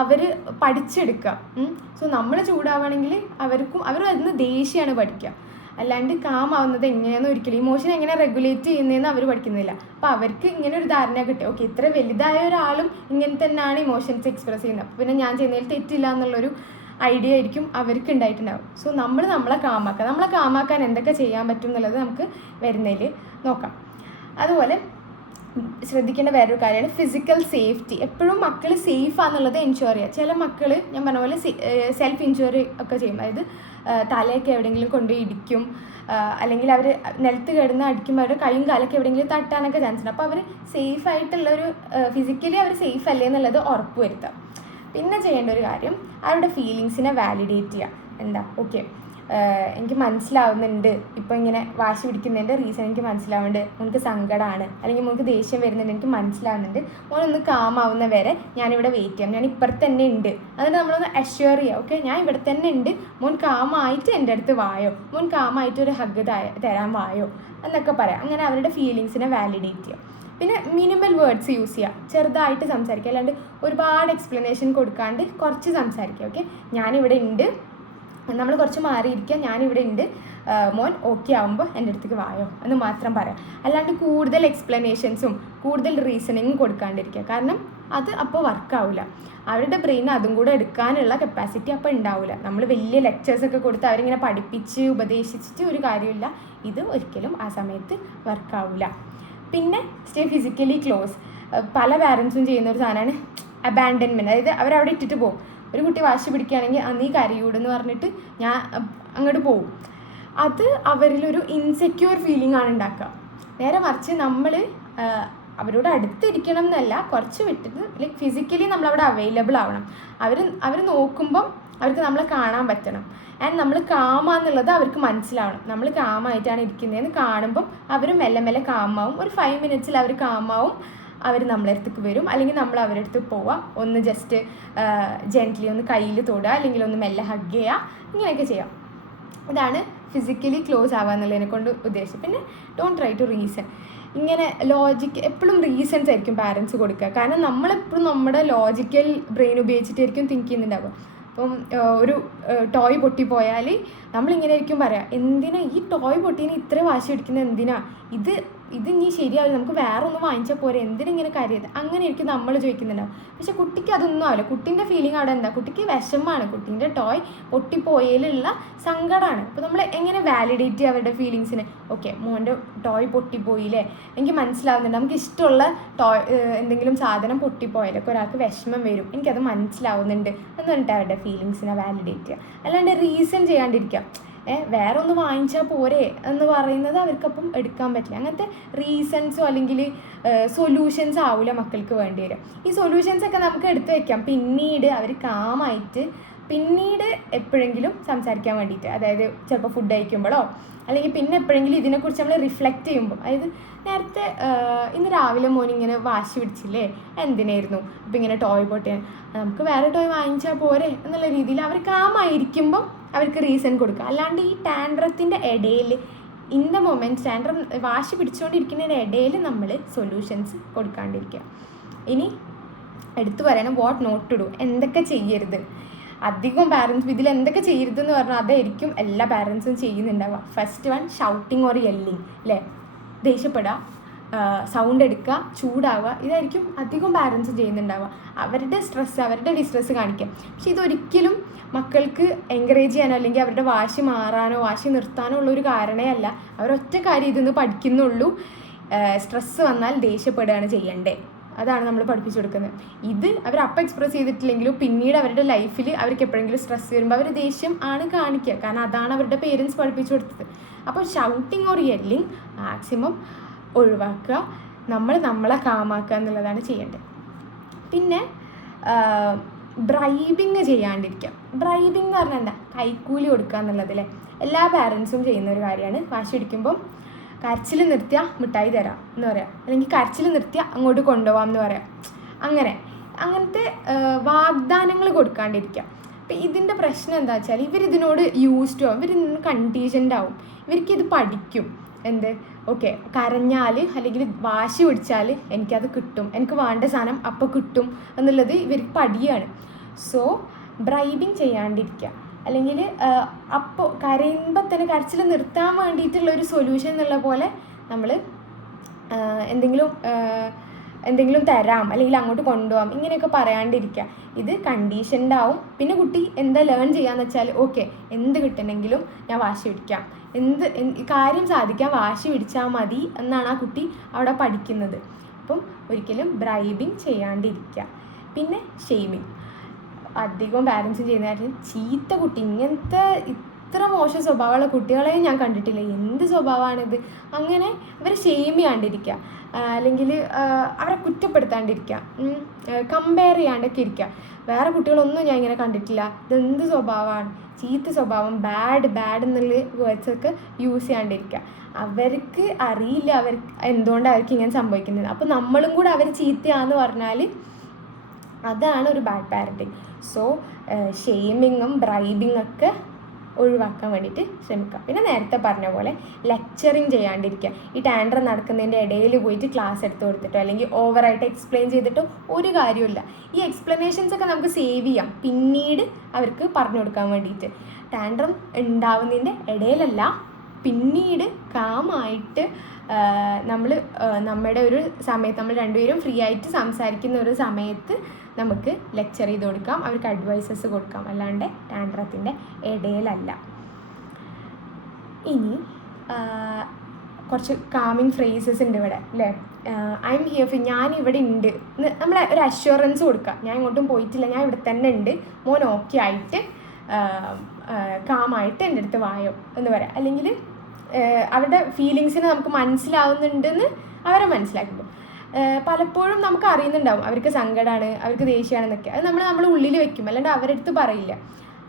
അവർ പഠിച്ചെടുക്കുക. സോ നമ്മൾ ചൂടാവുകയാണെങ്കിൽ അവരും അതിന് ദേഷ്യമാണ് പഠിക്കുക. അല്ലാണ്ട് കാമാവുന്നത് എങ്ങനെയാണെന്ന് ഒരിക്കലും, ഇമോഷൻ എങ്ങനെ റെഗുലേറ്റ് ചെയ്യുന്നതെന്ന് അവർ പഠിക്കുന്നില്ല. അപ്പോൾ അവർക്ക് ഇങ്ങനെ ഒരു ധാരണ കിട്ടുക, ഓക്കെ ഇത്ര വലുതായ ഒരാളും ഇങ്ങനെ തന്നെയാണ് ഇമോഷൻസ് എക്സ്പ്രസ് ചെയ്യുന്നത്, അപ്പോൾ പിന്നെ ഞാൻ ചെയ്യുന്നതിൽ തെറ്റില്ല എന്നുള്ളൊരു ഐഡിയ ആയിരിക്കും അവർക്ക് ഉണ്ടായിട്ടുണ്ടാവും. സോ നമ്മളെ കാമാക്കാൻ എന്തൊക്കെ ചെയ്യാൻ പറ്റും എന്നുള്ളത് നമുക്ക് വരുന്നതിൽ നോക്കാം. അതുപോലെ ശ്രദ്ധിക്കേണ്ട വേറൊരു കാര്യമാണ് ഫിസിക്കൽ സേഫ്റ്റി. എപ്പോഴും മക്കൾ സേഫാന്നുള്ളത് എൻഷുർ ചെയ്യുക. ചില മക്കൾ ഞാൻ പറഞ്ഞ പോലെ സെൽഫ് ഇൻഷുറി ഒക്കെ ചെയ്യും. അതായത് തലയൊക്കെ എവിടെയെങ്കിലും കൊണ്ട് ഇടിക്കും, അല്ലെങ്കിൽ അവർ നിലത്ത് കിടന്ന് അടിക്കുമ്പോൾ അവരുടെ കൈയും കാലൊക്കെ എവിടെയെങ്കിലും തട്ടാനൊക്കെ ചാൻസ് ഉണ്ട്. അപ്പോൾ അവർ സേഫായിട്ടുള്ളൊരു ഫിസിക്കലി അവർ സേഫ് അല്ലേ എന്നുള്ളത് ഉറപ്പ് വരുത്താം. പിന്നെ ചെയ്യേണ്ട ഒരു കാര്യം, അവരുടെ ഫീലിങ്സിനെ വാലിഡേറ്റ് ചെയ്യുക. എന്താ, ഓക്കെ എനിക്ക് മനസ്സിലാവുന്നുണ്ട്, ഇപ്പോൾ ഇങ്ങനെ വാശി പിടിക്കുന്നതിൻ്റെ റീസൺ എനിക്ക് മനസ്സിലാവുന്നുണ്ട്, മോൾക്ക് സങ്കടമാണ് അല്ലെങ്കിൽ മോൾക്ക് ദേഷ്യം വരുന്നുണ്ട്, എനിക്ക് മനസ്സിലാവുന്നുണ്ട്, മോനൊന്ന് കാമാവുന്ന വരെ ഞാനിവിടെ വെയിറ്റ് ചെയ്യാം, ഞാൻ ഇപ്പുറത്ത് തന്നെ ഉണ്ട്. അതിന് നമ്മളൊന്ന് അഷ്യൂർ ചെയ്യുക, ഓക്കെ ഞാൻ ഇവിടെ തന്നെ ഉണ്ട്, മോൻ കാമായിട്ട് എൻ്റെ അടുത്ത് വായോ, മോൻ കാമായിട്ട് ഒരു ഹഗ് തരാൻ വായോ എന്നൊക്കെ പറയാം. അങ്ങനെ അവരുടെ ഫീലിങ്സിനെ വാലിഡേറ്റ് ചെയ്യുക. പിന്നെ മിനിമൽ വേർഡ്സ് യൂസ് ചെയ്യുക, ചെറുതായിട്ട് സംസാരിക്കുക, അല്ലാണ്ട് ഒരുപാട് എക്സ്പ്ലനേഷൻ കൊടുക്കാണ്ട് കുറച്ച് സംസാരിക്കുക. ഓക്കെ ഞാനിവിടെ ഉണ്ട്, നമ്മൾ കുറച്ച് മാറിയിരിക്കുക, ഞാനിവിടെ ഉണ്ട്, മോൻ ഓക്കെ ആകുമ്പോൾ എൻ്റെ അടുത്തേക്ക് വായോ എന്ന് മാത്രം പറയാം. അല്ലാണ്ട് കൂടുതൽ എക്സ്പ്ലനേഷൻസും കൂടുതൽ റീസണിങ്ങും കൊടുക്കാണ്ടിരിക്കുക. കാരണം അത് അപ്പോൾ വർക്കാവില്ല. അവരുടെ ബ്രെയിൻ അതും കൂടെ എടുക്കാനുള്ള കപ്പാസിറ്റി അപ്പോൾ ഉണ്ടാവില്ല. നമ്മൾ വലിയ ലെക്ചേഴ്സൊക്കെ കൊടുത്ത് അവരിങ്ങനെ പഠിപ്പിച്ച് ഉപദേശിച്ചിട്ട് ഒരു കാര്യമില്ല. ഇത് ഒരിക്കലും ആ സമയത്ത് വർക്കാവില്ല. പിന്നെ സ്റ്റേ ഫിസിക്കലി ക്ലോസ്. പല പാരൻസും ചെയ്യുന്ന ഒരു സാധനമാണ് അബാൻഡൻമെൻറ്റ്. അതായത് അവരവിടെ ഇട്ടിട്ട് പോകും. ഒരു കുട്ടി വാശി പിടിക്കുകയാണെങ്കിൽ നീ കരയൂടെന്ന് പറഞ്ഞിട്ട് ഞാൻ അങ്ങോട്ട് പോകും. അത് അവരിലൊരു ഇൻസെക്യൂർ ഫീലിംഗ് ആണ് ഉണ്ടാക്കുക. നേരെ മറിച്ച് നമ്മൾ അവരോട് അടുത്തിരിക്കണം എന്നല്ല, കുറച്ച് വിട്ടിട്ട് ലൈക്ക് ഫിസിക്കലി നമ്മളവിടെ അവൈലബിൾ ആവണം. അവർ നോക്കുമ്പം അവർക്ക് നമ്മളെ കാണാൻ പറ്റണം. ആൻഡ് നമ്മൾ കാമാന്നുള്ളത് അവർക്ക് മനസ്സിലാവണം. നമ്മൾ കാമായിട്ടാണ് ഇരിക്കുന്നതെന്ന് കാണുമ്പം അവർ മെല്ലെ മെല്ലെ കാമാവും. ഒരു 5 മിനിറ്റ്സിൽ അവർ കാമാവും. അവർ നമ്മളെ അടുത്തേക്ക് വരും, അല്ലെങ്കിൽ നമ്മൾ അവരുടെ അടുത്ത് പോവുക, ഒന്ന് ജസ്റ്റ് ജെൻ്റ്ലി ഒന്ന് കയ്യിൽ തൊടുക, അല്ലെങ്കിൽ ഒന്ന് മെല്ലെ ഹഗ് ചെയ്യുക, ഇങ്ങനെയൊക്കെ ചെയ്യാം. ഇതാണ് ഫിസിക്കലി ക്ലോസ് ആവുക എന്നുള്ളതിനെ കൊണ്ട് ഉദ്ദേശിച്ചത്. പിന്നെ ഡോണ്ട് ട്രൈ ടു റീസൺ. ഇങ്ങനെ ലോജിക്ക് എപ്പോഴും റീസൺസ് ആയിരിക്കും പാരൻസ് കൊടുക്കുക. കാരണം നമ്മളെപ്പോഴും നമ്മുടെ ലോജിക്കൽ ബ്രെയിൻ ഉപയോഗിച്ചിട്ടായിരിക്കും തിങ്ക് ചെയ്യുന്നുണ്ടാവുക. അപ്പം ഒരു ടോയ് പൊട്ടിപ്പോയാൽ നമ്മളിങ്ങനെ ആയിരിക്കും പറയാം, എന്തിനാ ഈ ടോയ് പൊട്ടീനെ ഇത്ര വാശി പിടിക്കുന്നത്, എന്തിനാ ഇത് ഇനി ശരിയാവില്ല, നമുക്ക് വേറെ ഒന്നും വാങ്ങിച്ചാൽ പോരെ, എന്തിനിങ്ങനെ കരയത്, അങ്ങനെ ആയിരിക്കും നമ്മൾ ചോദിക്കുന്നുണ്ടാവും. പക്ഷെ കുട്ടിക്ക് അതൊന്നും ആവില്ല. കുട്ടീൻ്റെ ഫീലിംഗ് അവിടെ എന്താ, കുട്ടിക്ക് വിഷമമാണ്, കുട്ടീൻ്റെ ടോയ് പൊട്ടിപ്പോയതിലുള്ള സങ്കടമാണ്. അപ്പോൾ നമ്മൾ എങ്ങനെ വാലിഡേറ്റ് ചെയ്യുക അവരുടെ ഫീലിങ്സിനെ? ഓക്കെ മോൻ്റെ ടോയ് പൊട്ടിപ്പോയില്ലേ, എനിക്ക് മനസ്സിലാവുന്നുണ്ട്, നമുക്ക് ഇഷ്ടമുള്ള ടോയ് എന്തെങ്കിലും സാധനം പൊട്ടിപ്പോയാലൊക്കെ ഒരാൾക്ക് വിഷമം വരും, എനിക്കത് മനസ്സിലാവുന്നുണ്ട് എന്ന് പറഞ്ഞിട്ട് അവരുടെ ഫീലിങ്സിനെ വാലിഡേറ്റ് ചെയ്യുക. അല്ലാണ്ട് റീസൺ ചെയ്യാണ്ടിരിക്കുക, വേറെ ഒന്ന് വാങ്ങിച്ചാൽ പോരെ എന്ന് പറയുന്നത് അവർക്കപ്പം എടുക്കാൻ പറ്റില്ല. അങ്ങനത്തെ റീസൺസോ അല്ലെങ്കിൽ സൊല്യൂഷൻസ് ആവില്ല മക്കൾക്ക് വേണ്ടി വരും. ഈ സൊല്യൂഷൻസൊക്കെ നമുക്ക് എടുത്തു വയ്ക്കാം പിന്നീട് അവർ കാമായിട്ട് പിന്നീട് എപ്പോഴെങ്കിലും സംസാരിക്കാൻ വേണ്ടിയിട്ട്. അതായത് ചിലപ്പോൾ ഫുഡ് കഴിക്കുമ്പോഴോ അല്ലെങ്കിൽ പിന്നെ എപ്പോഴെങ്കിലും ഇതിനെക്കുറിച്ച് നമ്മൾ റിഫ്ലക്റ്റ് ചെയ്യുമ്പോൾ, അതായത് നേരത്തെ ഇന്ന് രാവിലെ മോനിങ്ങനെ വാശി പിടിച്ചില്ലേ, എന്തിനായിരുന്നു അപ്പം ഇങ്ങനെ ടോയ് പൊട്ടിയാൽ, നമുക്ക് വേറെ ടോയ് വാങ്ങിച്ചാൽ പോരെ എന്നുള്ള രീതിയിൽ അവർ കാമായിരിക്കുമ്പം അവർക്ക് റീസൺ കൊടുക്കുക. അല്ലാണ്ട് ഈ ടാൻഡ്രത്തിൻ്റെ ഇടയിൽ ഇൻ ദ മൊമെൻറ്റ് ടാൻട്രം വാശി പിടിച്ചുകൊണ്ടിരിക്കുന്നതിൻ്റെ ഇടയിൽ നമ്മൾ സൊല്യൂഷൻസ് കൊടുക്കാണ്ടിരിക്കുക. ഇനി എടുത്തു പറയണം വാട്ട് നോട്ട് ടു ഡു, എന്തൊക്കെ ചെയ്യരുത്. അധികം പാരൻസ് ഇതിൽ എന്തൊക്കെ ചെയ്യരുതെന്ന് പറഞ്ഞാൽ അതായിരിക്കും എല്ലാ പാരൻസും ചെയ്യുന്നുണ്ടാവുക. ഫസ്റ്റ് വൺ, ഷൗട്ടിങ് ഓർ യെല്ലിങ്, അല്ലേ? ദേഷ്യപ്പെടുക, സൗണ്ട് എടുക്കുക, ചൂടാവുക, ഇതായിരിക്കും അധികം പാരൻസ് ചെയ്യുന്നുണ്ടാവുക. അവരുടെ സ്ട്രെസ്സ്, അവരുടെ ഡിസ്ട്രെസ്സ് കാണിക്കുക. പക്ഷെ ഇതൊരിക്കലും മക്കൾക്ക് എൻകറേജ് ചെയ്യാനോ അല്ലെങ്കിൽ അവരുടെ വാശി മാറാനോ വാശി നിർത്താനോ ഉള്ളൊരു കാരണമേ അല്ല. അവരൊറ്റ കാര്യം ഇതിന്ന് പഠിക്കുന്നുള്ളൂ, സ്ട്രെസ്സ് വന്നാൽ ദേഷ്യപ്പെടുകയാണ് ചെയ്യണ്ടേ, അതാണ് നമ്മൾ പഠിപ്പിച്ചു കൊടുക്കുന്നത്. ഇത് അവർ അപ്പം എക്സ്പ്രസ് ചെയ്തിട്ടില്ലെങ്കിലും പിന്നീട് അവരുടെ ലൈഫിൽ അവർക്ക് എപ്പോഴെങ്കിലും സ്ട്രെസ് വരുമ്പോൾ അവർ ദേഷ്യം ആണ് കാണിക്കുക, കാരണം അതാണ് അവരുടെ പേരൻസ് പഠിപ്പിച്ചു കൊടുത്തത്. അപ്പോൾ ഷൗട്ടിങ് ഓർ യെല്ലിങ് മാക്സിമം ഒഴിവാക്കുക, നമ്മളെ കാമാക്കുക എന്നുള്ളതാണ് ചെയ്യേണ്ടത്. പിന്നെ ബ്രൈബിങ് ചെയ്യാണ്ടിരിക്കുക. ബ്രൈബിങ് എന്ന് പറഞ്ഞാൽ എന്താ? കൈക്കൂലി കൊടുക്കുക എന്നുള്ളതല്ലേ, എല്ലാ പാരൻസും ചെയ്യുന്ന ഒരു കാര്യമാണ്. വാശി പിടിക്കുമ്പം കരച്ചിൽ നിർത്തിയാൽ മിഠായി തരാം എന്ന് പറയാം, അല്ലെങ്കിൽ കരച്ചിൽ നിർത്തിയാൽ അങ്ങോട്ട് കൊണ്ടുപോകാം എന്ന് പറയാം. അങ്ങനത്തെ വാഗ്ദാനങ്ങൾ കൊടുക്കാണ്ടിരിക്കുക. അപ്പം ഇതിൻ്റെ പ്രശ്നം എന്താ വെച്ചാൽ ഇവരിതിനോട് യൂസ്ഡ് ആവും, ഇവരിതിന് കണ്ടീഷൻഡ് ആവും, ഇവർക്കിത് പഠിക്കും. എന്ത്? ഓക്കെ, കരഞ്ഞാൽ അല്ലെങ്കിൽ വാശി പിടിച്ചാൽ എനിക്കത് കിട്ടും, എനിക്ക് വേണ്ട സാധനം അപ്പോൾ കിട്ടും എന്നുള്ളത് ഇവർക്ക് പഠിയാണ്. സോ ബ്രൈബിങ് ചെയ്യാണ്ടിരിക്കുക, അല്ലെങ്കിൽ അപ്പോൾ കരയുമ്പോൾ തന്നെ കരച്ചിൽ നിർത്താൻ വേണ്ടിയിട്ടുള്ള ഒരു സൊല്യൂഷൻ എന്നുള്ള പോലെ നമ്മൾ എന്തെങ്കിലും തരാം അല്ലെങ്കിൽ അങ്ങോട്ട് കൊണ്ടുപോകാം ഇങ്ങനെയൊക്കെ പറയാണ്ടിരിക്കുക. ഇത് കണ്ടീഷൻഡ് ആവും. പിന്നെ കുട്ടി എന്താ ലേൺ ചെയ്യാന്ന് വെച്ചാൽ ഓക്കെ, എന്ത് കിട്ടണമെങ്കിലും ഞാൻ വാശി പിടിക്കാം, കാര്യം സാധിക്കാൻ വാശി പിടിച്ചാൽ മതി എന്നാണ് ആ കുട്ടി അവിടെ പഠിക്കുന്നത്. അപ്പം ഒരിക്കലും ബ്രൈബിങ് ചെയ്യാണ്ടിരിക്കുക. പിന്നെ ഷെയ്മിങ്, അധികം പാരൻസും ചെയ്യുന്ന കാര്യം ചീത്ത കുട്ടി, ഇങ്ങനത്തെ ഇത്ര മോശം സ്വഭാവമുള്ള കുട്ടികളെയും ഞാൻ കണ്ടിട്ടില്ല, എന്ത് സ്വഭാവമാണിത്, അങ്ങനെ ഇവരെ ഷെയിം ചെയ്യാണ്ടിരിക്കുക, അല്ലെങ്കിൽ അവരെ കുറ്റപ്പെടുത്താണ്ടിരിക്കുക, കമ്പയർ ചെയ്യാണ്ടൊക്കെ ഇരിക്കുക. വേറെ കുട്ടികളൊന്നും ഞാൻ ഇങ്ങനെ കണ്ടിട്ടില്ല, ഇതെന്ത് സ്വഭാവമാണ്, ചീത്ത സ്വഭാവം, ബാഡ് എന്നുള്ള വേർഡ്സൊക്കെ യൂസ് ചെയ്യാണ്ടിരിക്കുക. അവർക്ക് അറിയില്ല എന്തുകൊണ്ടാണ് അവർക്ക് ഇങ്ങനെ സംഭവിക്കുന്നത്. അപ്പോൾ നമ്മളും കൂടെ അവർ ചീത്തയാണെന്ന് പറഞ്ഞാൽ അതാണ് ഒരു ബാഡ് പാരൻറ്റിങ്. സോ ഷെയ്മിങ്ങും ബ്രൈബിങ് ഒക്കെ ഒഴിവാക്കാൻ വേണ്ടിയിട്ട് ശ്രമിക്കുക. പിന്നെ നേരത്തെ പറഞ്ഞ പോലെ ലെക്ചറിങ് ചെയ്യാണ്ടിരിക്കുക. ഈ ടാൻട്രം നടക്കുന്നതിൻ്റെ ഇടയിൽ പോയിട്ട് ക്ലാസ് എടുത്ത് കൊടുത്തിട്ടോ അല്ലെങ്കിൽ ഓവറായിട്ട് എക്സ്പ്ലെയിൻ ചെയ്തിട്ടോ ഒരു കാര്യമില്ല. ഈ എക്സ്പ്ലനേഷൻസ് ഒക്കെ നമുക്ക് സേവ് ചെയ്യാം പിന്നീട് അവർക്ക് പറഞ്ഞു കൊടുക്കാൻ വേണ്ടിയിട്ട്. ടാൻട്രം ഉണ്ടാവുന്നതിൻ്റെ ഇടയിലല്ല, പിന്നീട് കാമായിട്ട് നമ്മുടെ ഒരു സമയത്ത് നമ്മൾ രണ്ടുപേരും ഫ്രീ ആയിട്ട് സംസാരിക്കുന്ന ഒരു സമയത്ത് നമുക്ക് ലെക്ചർ ചെയ്ത് കൊടുക്കാം, അവർക്ക് അഡ്വൈസസ് കൊടുക്കാം, അല്ലാണ്ട് ടാൻട്രത്തിൻ്റെ ഇടയിലല്ല. ഇനി കുറച്ച് കാമിങ് ഫ്രേസസ് ഉണ്ട് ഇവിടെ, അല്ലേ? ഐ എം ഹിയർ ഫോർ, ഞാൻ ഇവിടെ ഉണ്ട്, നമ്മൾ ഒരു അഷ്വറൻസ് കൊടുക്കുക. ഞാൻ ഇങ്ങോട്ടും പോയിട്ടില്ല, ഞാൻ ഇവിടെ തന്നെ ഉണ്ട്, മോൻ ഓക്കെ ആയിട്ട് കാമായിട്ട് എൻ്റെ അടുത്ത് വായോ എന്ന് പറയാം. അല്ലെങ്കിൽ അവരുടെ ഫീലിങ്സിനെ നമുക്ക് മനസ്സിലാവുന്നുണ്ടെന്ന് അവരെ മനസ്സിലാക്കുമ്പോൾ പലപ്പോഴും നമുക്ക് അറിയുന്നുണ്ടാവും അവർക്ക് സങ്കടമാണ്, അവർക്ക് ദേഷ്യമാണെന്നൊക്കെ. അത് നമ്മൾ ഉള്ളിൽ വെക്കും, അല്ലാണ്ട് അവരുടെ അടുത്ത് പറയില്ല.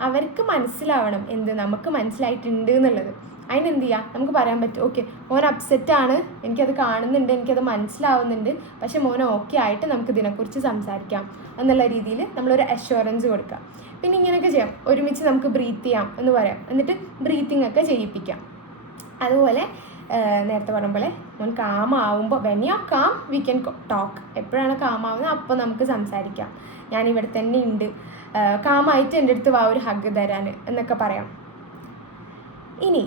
അവർക്ക് മനസ്സിലാവണം എന്ത് നമുക്ക് മനസ്സിലായിട്ടുണ്ട് എന്നുള്ളത്. അതിനെന്ത് ചെയ്യുക, നമുക്ക് പറയാൻ പറ്റും, ഓക്കെ മോൻ അപ്സെറ്റാണ്, എനിക്കത് കാണുന്നുണ്ട്, എനിക്കത് മനസ്സിലാവുന്നുണ്ട്, പക്ഷെ മോൻ ഓക്കെ ആയിട്ട് നമുക്ക് ഇതിനെക്കുറിച്ച് സംസാരിക്കാം എന്നുള്ള രീതിയിൽ നമ്മളൊരു അഷ്വറൻസ് കൊടുക്കാം. പിന്നെ ഇങ്ങനെയൊക്കെ ചെയ്യാം, ഒരുമിച്ച് നമുക്ക് ബ്രീത്ത് ചെയ്യാം എന്ന് പറയാം, എന്നിട്ട് ബ്രീത്തിങ് ഒക്കെ ചെയ്യിപ്പിക്കാം. അതുപോലെ നേരത്തെ പറഞ്ഞ പോലെ മോൻ കാമാവുമ്പോൾ when you are calm we can talk. എപ്പോഴാണ് കാമാവുന്നത് അപ്പോൾ നമുക്ക് സംസാരിക്കാം, ഞാനിവിടെ തന്നെ ഉണ്ട്, കാമായിട്ട് എൻ്റെ അടുത്ത് വാ ഒരു ഹഗ് തരാൻ എന്നൊക്കെ പറയാം. ഇനി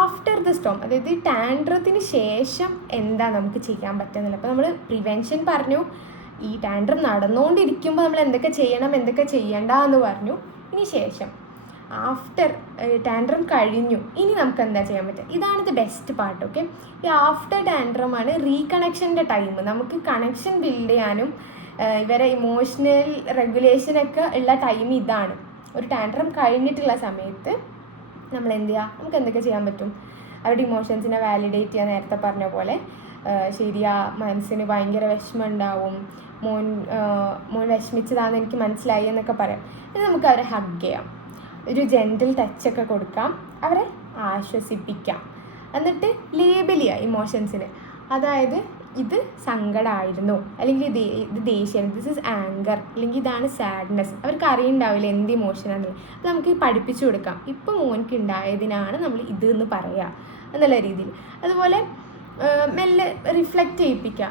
ആഫ്റ്റർ ദ സ്റ്റോം, അതായത് ഈ ടാൻട്രത്തിന് ശേഷം എന്താ നമുക്ക് ചെയ്യാൻ പറ്റുന്നില്ല. അപ്പോൾ നമ്മൾ പ്രിവെൻഷൻ പറഞ്ഞു, ഈ ടാൻട്രം നടന്നുകൊണ്ടിരിക്കുമ്പോൾ നമ്മൾ എന്തൊക്കെ ചെയ്യണം എന്തൊക്കെ ചെയ്യണ്ട എന്ന് പറഞ്ഞു. ഇനി ശേഷം ആഫ്റ്റർ ടാൻട്രം കഴിഞ്ഞു, ഇനി നമുക്ക് എന്താ ചെയ്യാൻ പറ്റുക, ഇതാണ് ദ ബെസ്റ്റ് പാർട്ട്. ഓക്കെ, ഈ ആഫ്റ്റർ ടാൻട്രമാണ് റീകണക്ഷൻ്റെ ടൈം. നമുക്ക് കണക്ഷൻ ബിൽഡ് ചെയ്യാനും ഇവരെ ഇമോഷണൽ റെഗുലേഷനൊക്കെ ഉള്ള ടൈം ഇതാണ്. ഒരു ടാൻട്രം കഴിഞ്ഞിട്ടുള്ള സമയത്ത് നമ്മൾ എന്ത് ചെയ്യുക, നമുക്ക് എന്തൊക്കെ ചെയ്യാൻ പറ്റും, അവരുടെ ഇമോഷൻസിനെ വാലിഡേറ്റ് ചെയ്യുക. നേരത്തെ പറഞ്ഞ പോലെ ശരിയാ, മനസ്സിന് ഭയങ്കര വിഷമം ഉണ്ടാവും, മോൻ വിഷമിച്ചതാണെന്ന് എനിക്ക് മനസ്സിലായി എന്നൊക്കെ പറയാം. ഇത് നമുക്ക് അവരെ ഹഗ് ചെയ്യാം, ഒരു ജെൻറ്റിൽ ടച്ചൊക്കെ കൊടുക്കാം, അവരെ ആശ്വസിപ്പിക്കാം, എന്നിട്ട് ലേബൽ ചെയ്യുക ഇമോഷൻസിന്. അതായത് ഇത് സങ്കടമായിരുന്നു, അല്ലെങ്കിൽ ഇത് ദേഷ്യം, ദിസ് ഇസ് ആങ്കർ, അല്ലെങ്കിൽ ഇതാണ് സാഡ്നെസ്. അവർക്ക് അറിയുന്നുണ്ടാവില്ല എന്ത് ഇമോഷനാണെന്നുള്ളത്. അപ്പോൾ നമുക്ക് പഠിപ്പിച്ചു കൊടുക്കാം, ഇപ്പോൾ മോൻക്ക് ഉണ്ടായതിനാണ് നമ്മൾ ഇത് എന്ന് പറയുക എന്നുള്ള രീതിയിൽ. അതുപോലെ മെല്ലെ റിഫ്ലക്റ്റ് ചെയ്യിപ്പിക്കുക.